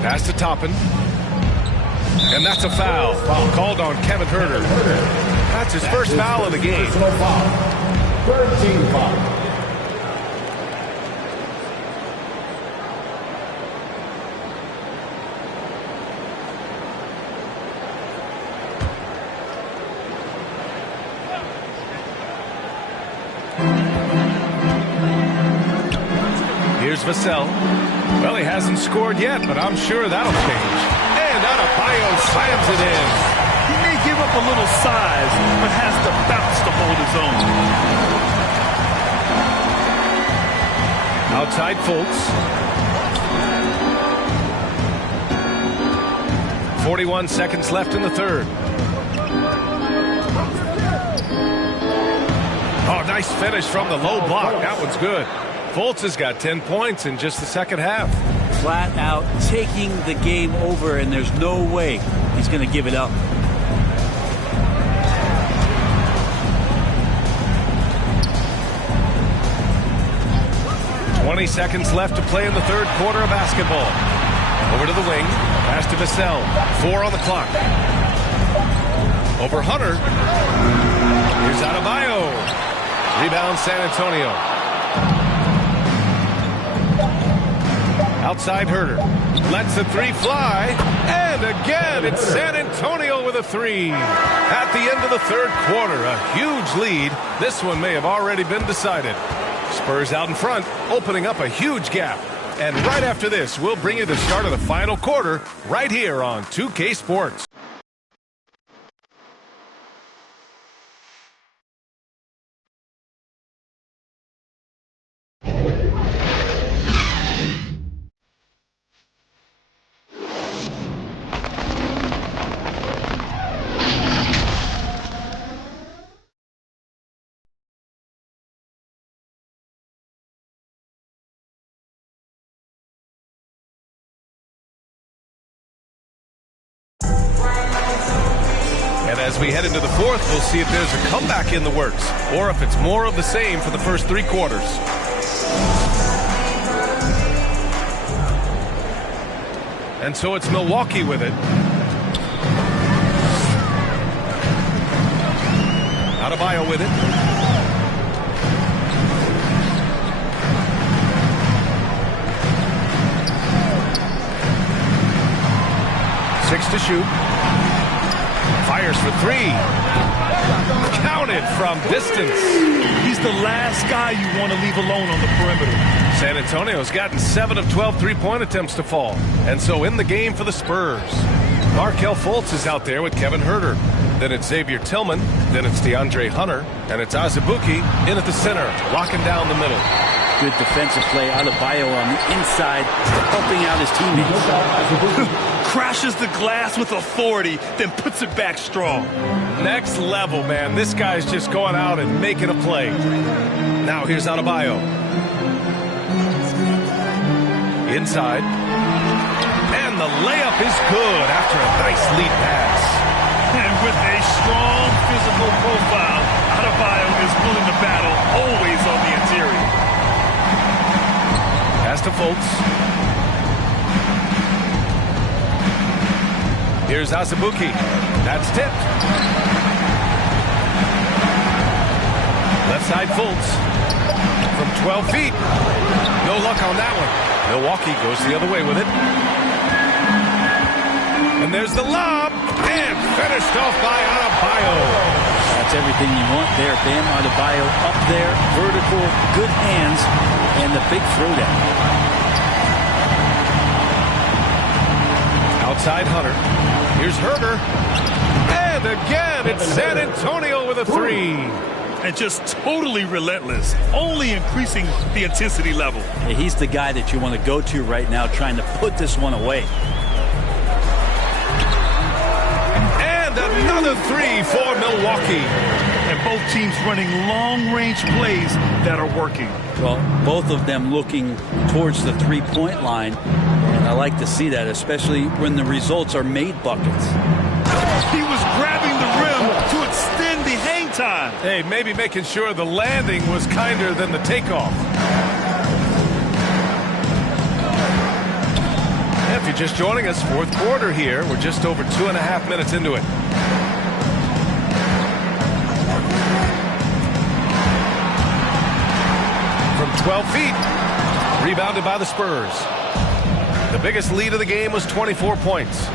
Pass to Toppin. And that's a foul. Called on Kevin Herter. That's his first foul of the game. Third team foul. Here's Vassell. Well, he hasn't scored yet, but I'm sure that'll change. And Adebayo slams it in. He may give up a little size, but has the bounce to hold his own. Outside Fultz. 41 seconds left in the third. Oh, nice finish from the low block. That one's good. Fultz has got 10 points in just the second half. Flat out taking the game over, and there's no way he's going to give it up. "20 seconds left to play in the third quarter of basketball. Over to the wing. Pass to Vassell. 4 on the clock. Over Hunter. Here's Adebayo. Rebound San Antonio. Outside Herter. Lets the 3 fly. And again, it's San Antonio with a 3. At the end of the third quarter, a huge lead. This one may have already been decided. Spurs out in front, opening up a huge gap. And right after this, we'll bring you the start of the final quarter right here on 2K Sports. And as we head into the fourth, we'll see if there's a comeback in the works or if it's more of the same for the first 3 quarters. And so it's Milwaukee with it. Adebayo with it. Six to shoot. Fires for 3. Counted from distance. He's the last guy you want to leave alone on the perimeter. San Antonio's gotten 7 of 12 three-point attempts to fall. And so in the game for the Spurs, Markelle Fultz is out there with Kevin Huerter. Then it's Xavier Tillman. Then it's DeAndre Hunter. And it's Azubuike in at the center, locking down the middle. Good defensive play. Adebayo on the inside, helping out his teammates. Crashes the glass with authority, then puts it back strong. Next level, man. This guy's just going out and making a play. Now here's Adebayo. Inside. And the layup is good after a nice lead pass. And with a strong physical profile, Adebayo is willing to battle, always on the interior. Pass to Fultz. Here's Azubuike. That's tipped. Left side Fultz. From 12 feet. No luck on that one. Milwaukee goes the other way with it. And there's the lob. And finished off by Adebayo. That's everything you want there. Bam Adebayo up there. Vertical, good hands, and the big throwdown. Outside Hunter. Here's Huerter. And again, it's San Antonio with a 3. And just totally relentless, only increasing the intensity level. Yeah, he's the guy that you want to go to right now, trying to put this one away. And another 3 for Milwaukee. And both teams running long-range plays that are working. Well, both of them looking towards the three-point line. And I like to see that, especially when the results are made buckets. He was grabbing the rim to extend the hang time. Hey, maybe making sure the landing was kinder than the takeoff. If you're just joining us, fourth quarter here. We're just over 2.5 minutes into it. From 12 feet. Rebounded by the Spurs. The biggest lead of the game was 24 points.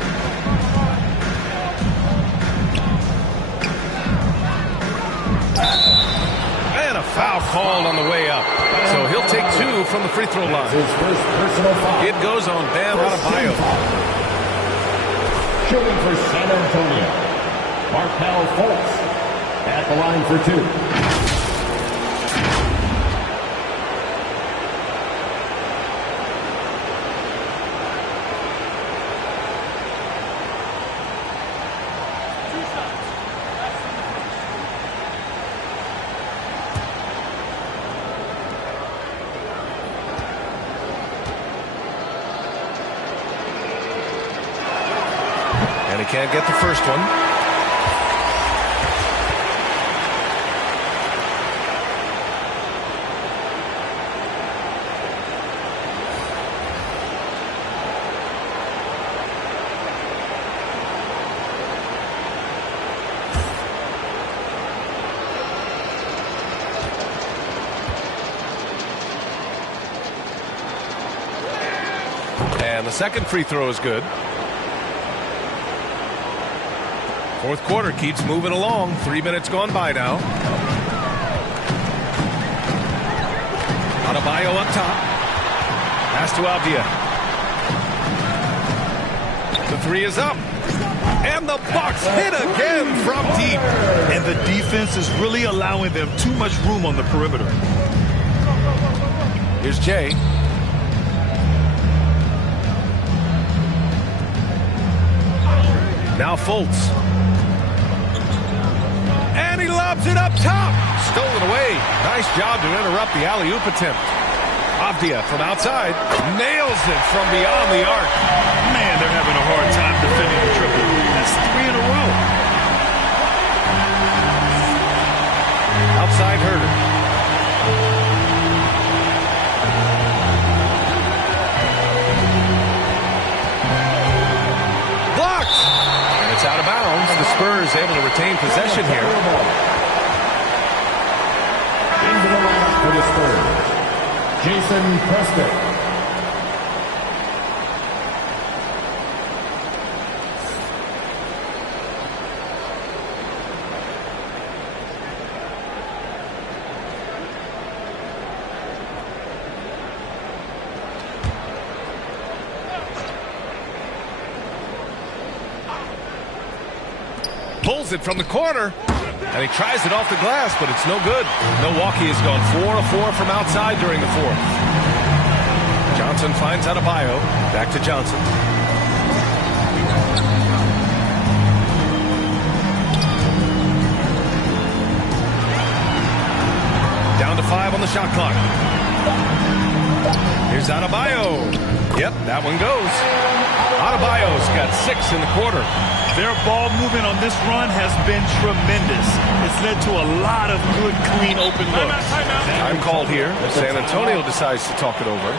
And a foul called on the way up. So he'll take 2 from the free throw line. It goes on Bam Adebayo. Shooting for San Antonio, Markelle Fultz at the line for 2. And he can't get the first one. And the second free throw is good. Fourth quarter keeps moving along. 3 minutes gone by now. Adebayo up top. Pass to Avdia. The 3 is up. And the Bucks hit again from deep. And the defense is really allowing them too much room on the perimeter. Here's Jay. Now Fultz. And he lobs it up top. Stolen away. Nice job to interrupt the alley-oop attempt. Avdia from outside. Nails it from beyond the arc. Man, they're having a hard time defending the triple. That's 3 in a row. the Spurs able to retain possession here. Into the lineup for the Spurs, Jason Preston. Pulls it from the corner, and he tries it off the glass, but it's no good. Milwaukee has gone 4 of 4 from outside during the fourth. Johnson finds Adebayo. Back to Johnson. Down to 5 on the shot clock. Here's Adebayo. Yep, that one goes. Adebayo's got 6 in the quarter. Their ball movement on this run has been tremendous. It's led to a lot of good, clean, open looks. Time called here. San Antonio decides to talk it over.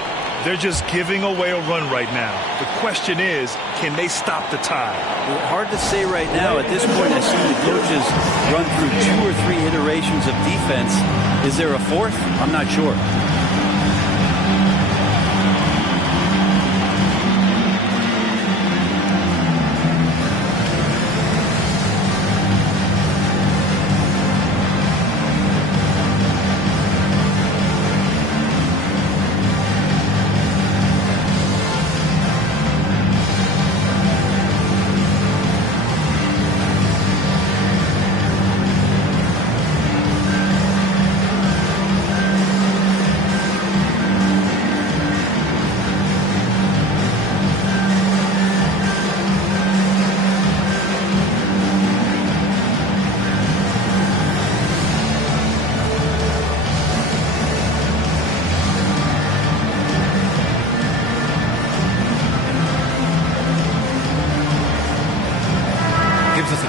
They're just giving away a run right now. The question is, can they stop the tide? Well, hard to say right now. At this point, I've seen the coaches run through 2 or 3 iterations of defense. Is there a fourth? I'm not sure.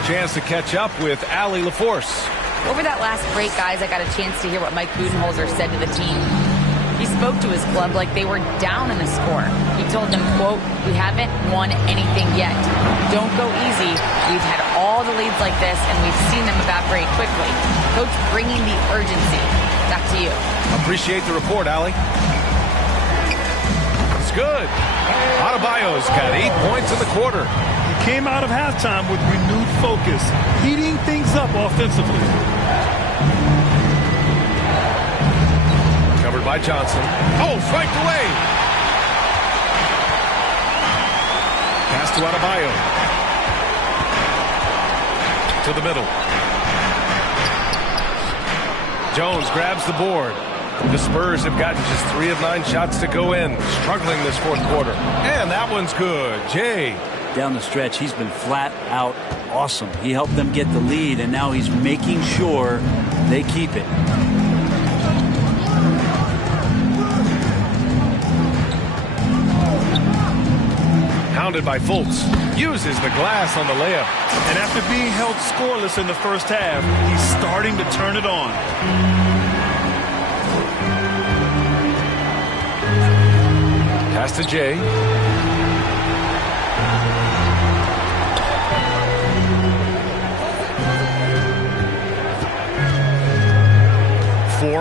Chance to catch up with Allie LaForce. Over that last break, guys, I got a chance to hear what Mike Budenholzer said to the team. He spoke to his club like they were down in the score. He told them, quote, "We haven't won anything yet. Don't go easy. We've had all the leads like this, and we've seen them evaporate quickly." Coach bringing the urgency. Back to you. Appreciate the report, Allie. It's good. Adebayo's got 8 points in the quarter. Came out of halftime with renewed focus, heating things up offensively. Covered by Johnson. Oh, swiped away. Pass to Adebayo. To the middle. Jones grabs the board. The Spurs have gotten just 3 of 9 shots to go in, struggling this fourth quarter. And that one's good. Jay. Down the stretch, he's been flat out awesome. He helped them get the lead, and now he's making sure they keep it. Hounded by Fultz. Uses the glass on the layup. And after being held scoreless in the first half, he's starting to turn it on. Pass to Jay.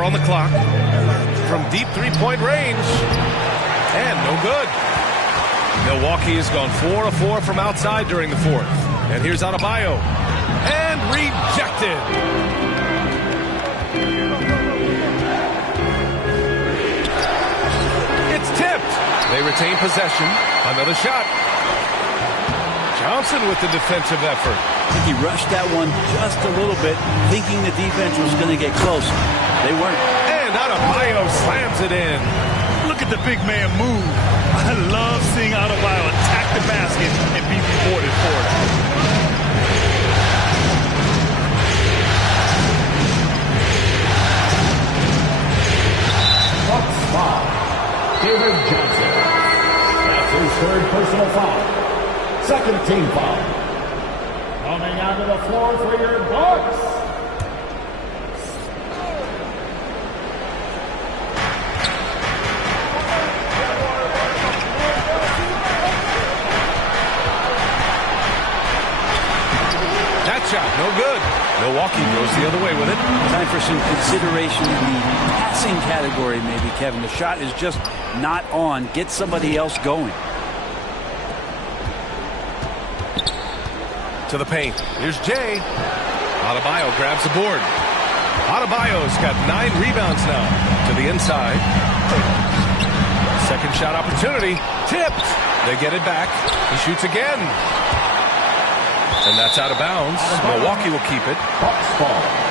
On the clock from deep three-point range, and no good. Milwaukee has gone 4 of 4 from outside during the fourth. And here's Adebayo, and rejected. It's tipped. They retain possession. Another shot. Johnson with the defensive effort. I think he rushed that one just a little bit, thinking the defense was going to get close. They weren't. And Adebayo slams it in. Look at the big man move. I love seeing Adebayo attack the basket and be rewarded for it. Bucks foul. David Johnson. That's his 3rd personal foul. 2nd team foul. Coming onto the floor for your Bucks. shot, no good. Milwaukee goes the other way with it. Time for some consideration in the passing category, maybe, Kevin. The shot is just not on. Get somebody else going. To the paint. Here's Jay. Adebayo grabs the board. Adebayo's got 9 rebounds now. To the inside. Second shot opportunity. Tipped. They get it back. He shoots again. And that's out of bounds. Milwaukee will keep it. Bucks ball.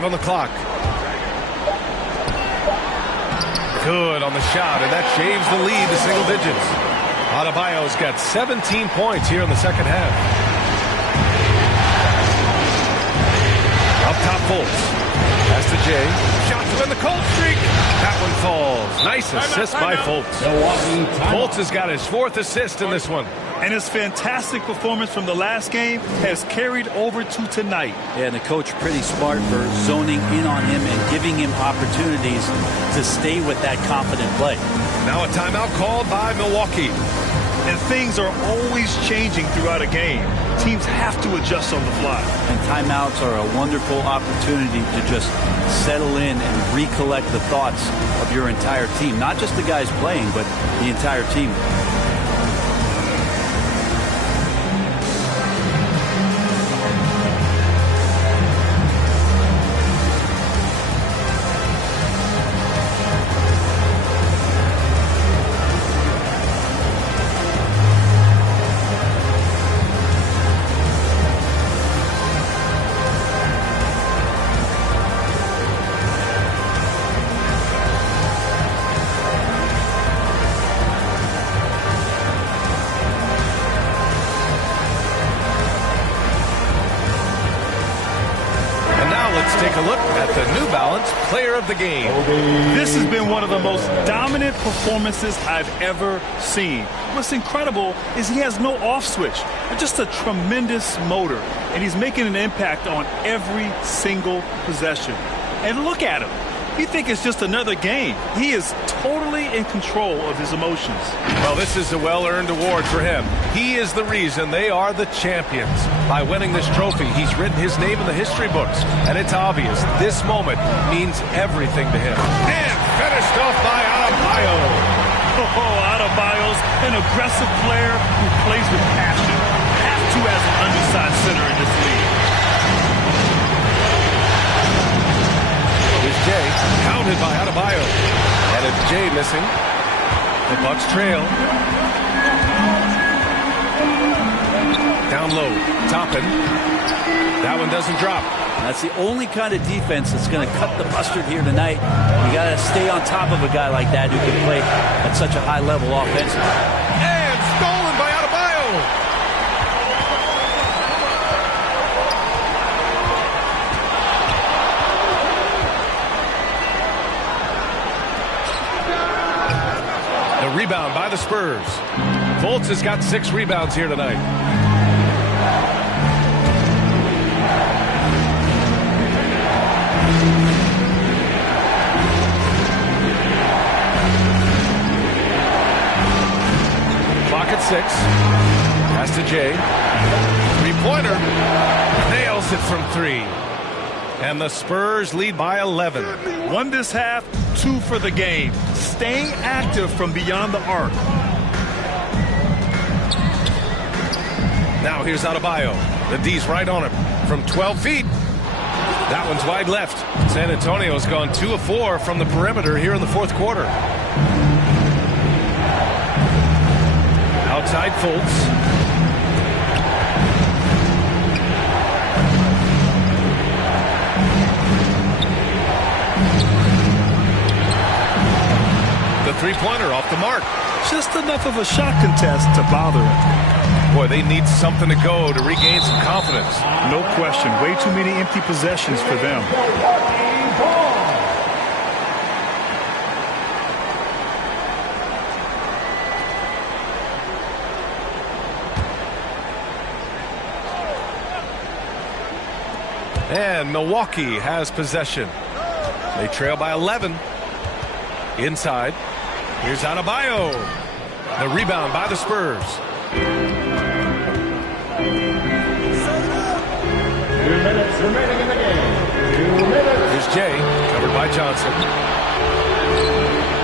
On the clock. Good on the shot, and that shaves the lead to single digits. Adebayo's got 17 points here in the second half. Up top, Fultz. Pass to Jay. Shot to end the cold streak. That one falls. Nice assist by Fultz. Fultz has got his 4th assist in this one. And his fantastic performance from the last game has carried over to tonight. Yeah, and the coach pretty smart for zoning in on him and giving him opportunities to stay with that confident play. Now a timeout called by Milwaukee. And things are always changing throughout a game. Teams have to adjust on the fly. And timeouts are a wonderful opportunity to just settle in and recollect the thoughts of your entire team. Not just the guys playing, but the entire team. Take a look at the New Balance Player of the Game. This has been one of the most dominant performances I've ever seen. What's incredible is he has no off switch. Just a tremendous motor, and he's making an impact on every single possession. And look at him. You think it's just another game. He is totally in control of his emotions. Well, this is a well-earned award for him. He is the reason they are the champions. By winning this trophy, he's written his name in the history books. And it's obvious this moment means everything to him. And finished off by Adebayo. Oh, Adebayo's an aggressive player who plays with passion. Have to as an undersized center in this league. Jay, counted by Adebayo. And it's Jay missing. The Bucks trail. Down low. Toppin. That one doesn't drop. That's the only kind of defense that's going to cut the mustard here tonight. You got to stay on top of a guy like that who can play at such a high level offensively. And stolen by Adebayo. Rebound by the Spurs. Fultz has got 6 rebounds here tonight. Clock at 6. Pass to Jay. 3-pointer. Nails it from 3. And the Spurs lead by 11. 1 this half, 2 for the game. Staying active from beyond the arc. Now here's Adebayo. The D's right on him from 12 feet. That one's wide left. San Antonio's gone 2 of 4 from the perimeter here in the 4th quarter. Outside Fultz. The 3-pointer off the mark. Just enough of a shot contest to bother him. Boy, they need something to go to regain some confidence. No question. Way too many empty possessions for them. And Milwaukee has possession. They trail by 11. Inside. Here's Adebayo. The rebound by the Spurs. 2 minutes remaining in the game. 2 minutes. Here's Jay, covered by Johnson.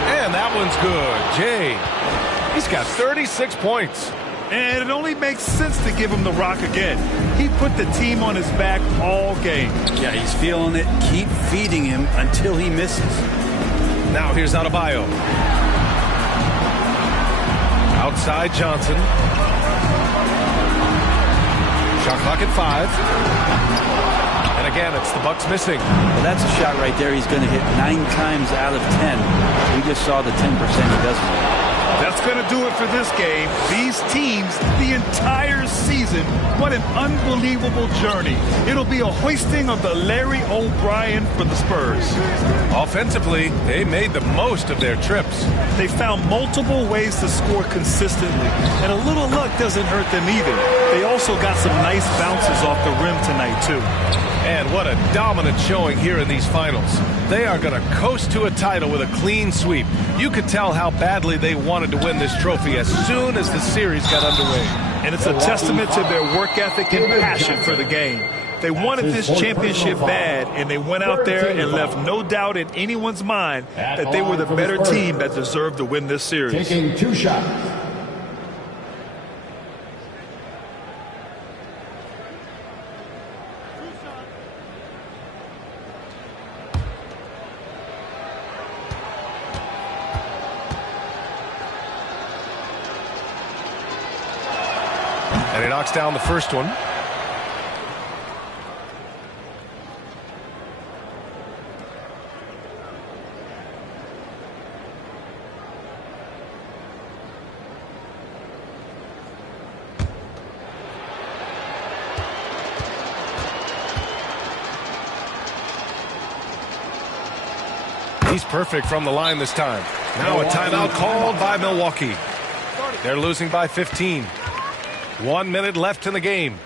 And that one's good. Jay, he's got 36 points. And it only makes sense to give him the rock again. He put the team on his back all game. Yeah, he's feeling it. Keep feeding him until he misses. Now here's Adebayo. Outside Johnson. Shot clock at 5. And again, it's the Bucks missing. Well, that's a shot right there he's going to hit 9 times out of 10. We just saw the 10% he doesn't. That's going to do it for this game. These teams, the entire season, what an unbelievable journey. It'll be a hoisting of the Larry O'Brien for the Spurs. Offensively, they made the most of their trips. They found multiple ways to score consistently, and a little luck doesn't hurt them either. They also got some nice bounces off the rim tonight, too. And what a dominant showing here in these finals. They are going to coast to a title with a clean sweep. You could tell how badly they wanted to win this trophy as soon as the series got underway. And it's a testament to their work ethic and passion for the game. They wanted this championship bad, and they went out there and left no doubt in anyone's mind that they were the better team that deserved to win this series. Taking 2 shots. And he knocks down the first one. He's perfect from the line this time. Now a timeout called by Milwaukee. They're losing by 15. 1 minute left in the game.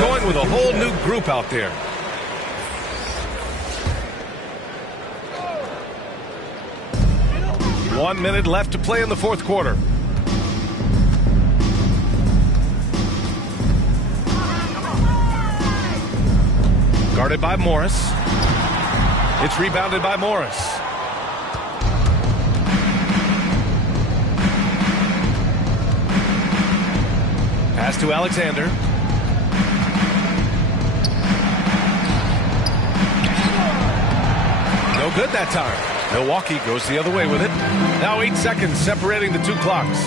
Going with a whole new group out there. One minute left to play in the fourth quarter. Guarded by Morris. It's rebounded by Morris. Pass to Alexander. No good that time. Milwaukee goes the other way with it. Now 8 seconds separating the 2 clocks.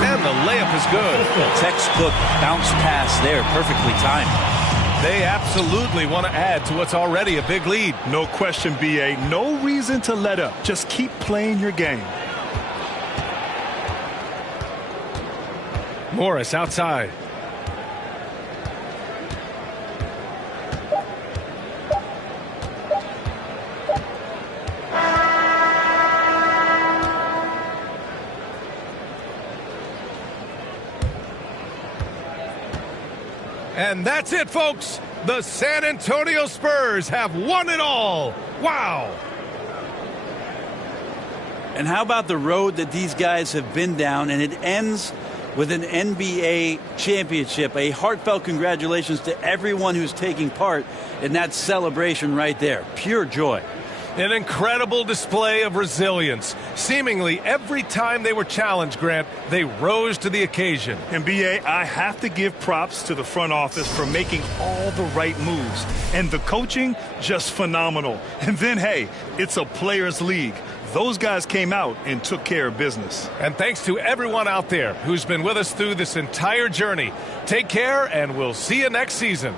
And the layup is good. Textbook bounce pass there, perfectly timed. They absolutely want to add to what's already a big lead. No question, B.A. No reason to let up. Just keep playing your game. Morris outside. And that's it, folks. The San Antonio Spurs have won it all. Wow. And how about the road that these guys have been down, and it ends with an NBA championship. A heartfelt congratulations to everyone who's taking part in that celebration right there. Pure joy. An incredible display of resilience. Seemingly every time they were challenged, Grant, they rose to the occasion. And B.A., I have to give props to the front office for making all the right moves. And the coaching, just phenomenal. And then, hey, it's a players' league. Those guys came out and took care of business. And thanks to everyone out there who's been with us through this entire journey. Take care, and we'll see you next season.